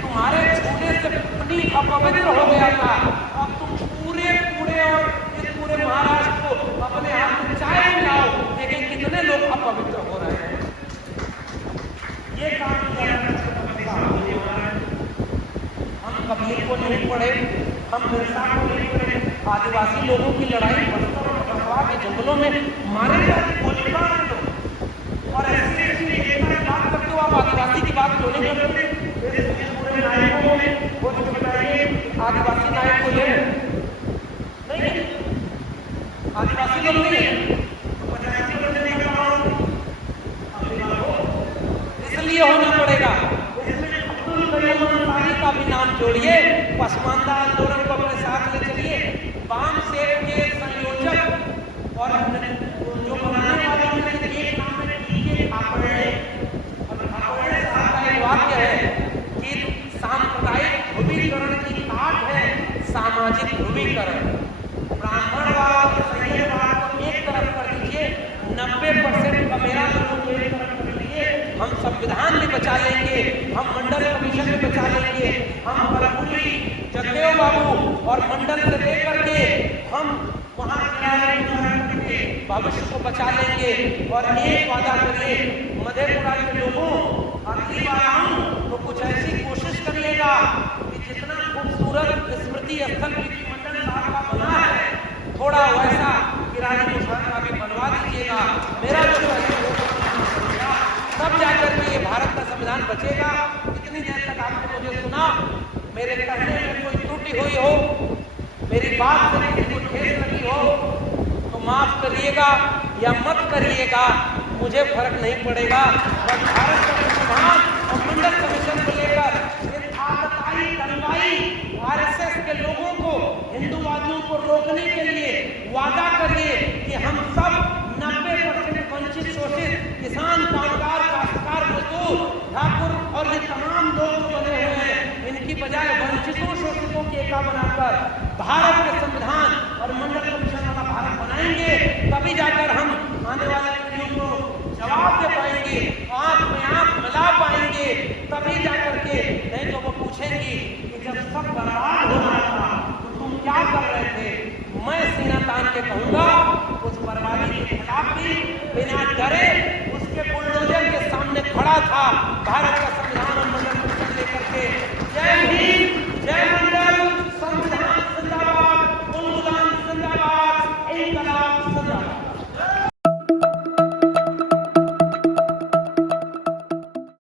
तुम्हारे छूने से अपनी अपवित्र हो गया था, अब तुम पूरे पूरे और इस पूरे महाराष्ट्र को अपने हाथ में चाय मिलाओ, लेकिन कितने लोग अपवित्र हो रहे हैं। ये काम किया हम कबीर को नहीं पढ़े, हम बिरसा को नहीं पढ़े, आदिवासी लोगों की लड़ाई बस्तर और बसवा के जंगलों में मारे जाते गोलीबार लोग, और ऐसी ऐसी एकता की बात करते हो आप, आदिवासी की बात क्यों नहीं करते? पूरे नायकों में वो जो बताइए आदिवासी नायक को ले नहीं, आदिवासी लोग नहीं है, इसलिए होना पड़ेगा। इसमें अब्दुल करीम अंसारी का भी नाम जोड़िए, पसमानदा आंदोलन को अपने साथ ले चलिए, वाम सेव के संयोजक और जो बनाने वाले में से एक नाम है टीके खापड़े, और खापड़े साहब का एक वाक्य है कि सांप्रदायिक ध्रुवीकरण की काट है सामाजिक ध्रुवीकरण। ब्राह्मणवाद सैयदवाद को एक तरफ कर दीजिए, 90% का मेरा लोगों को एक तरफ कर लीजिए, हम संविधान भी बचा लेंगे, हम मंडल कमीशन भी बचा लेंगे, हम कर्पूरी जगदेव बाबू और मंडल से लेकर के हम वहां भविष्य को बचा लेंगे। और एक वादा करिए मधेपुरा के लोगों, अगली बार आऊं तो कुछ ऐसी कोशिश करिएगा कि जितना खूबसूरत स्मृति स्थल मंडल साहब का बना है, थोड़ा वैसा किरानी मुसहर का भी बनवा दीजिएगा। मेरा जो तब जाकर के ये भारत का संविधान बचेगा। इतनी देर तक आपने मुझे सुना, मेरे कहने में कोई त्रुटि हुई हो, मेरी बात से किसी को ठेस लगी हो तो माफ करिएगा या मत करिएगा, मुझे फर्क नहीं पड़ेगा। बस भारत का संविधान और मंडल कमीशन को लेकर आरएसएस के लोगों को, हिंदूवादियों को रोकने के लिए वादा करिए कि हम सब 90% वंचित शोषित किसान, कामगार, काश्तकार, मजदूर, ठाकुर और ये तमाम लोग जो बने हुए हैं, इनकी बजाय वंचितों शोषितों की एका बनाकर भारत के संविधान और मंडल कमीशन वाला भारत बनाएंगे। तभी जाकर हम आने वाले पीढ़ियों को जवाब दे पाएंगे, आंख में आंख मिला पाएंगे, तभी जाकर के। नहीं तो वो पूछेंगी कि जब सब बर्बाद हो रहा था तो तुम क्या कर रहे थे? मैं सीना तान के कहूंगा, उस बर्बादी के खिलाफ भी बिना डरे उसके बुलडोजर के सामने खड़ा था। भारत का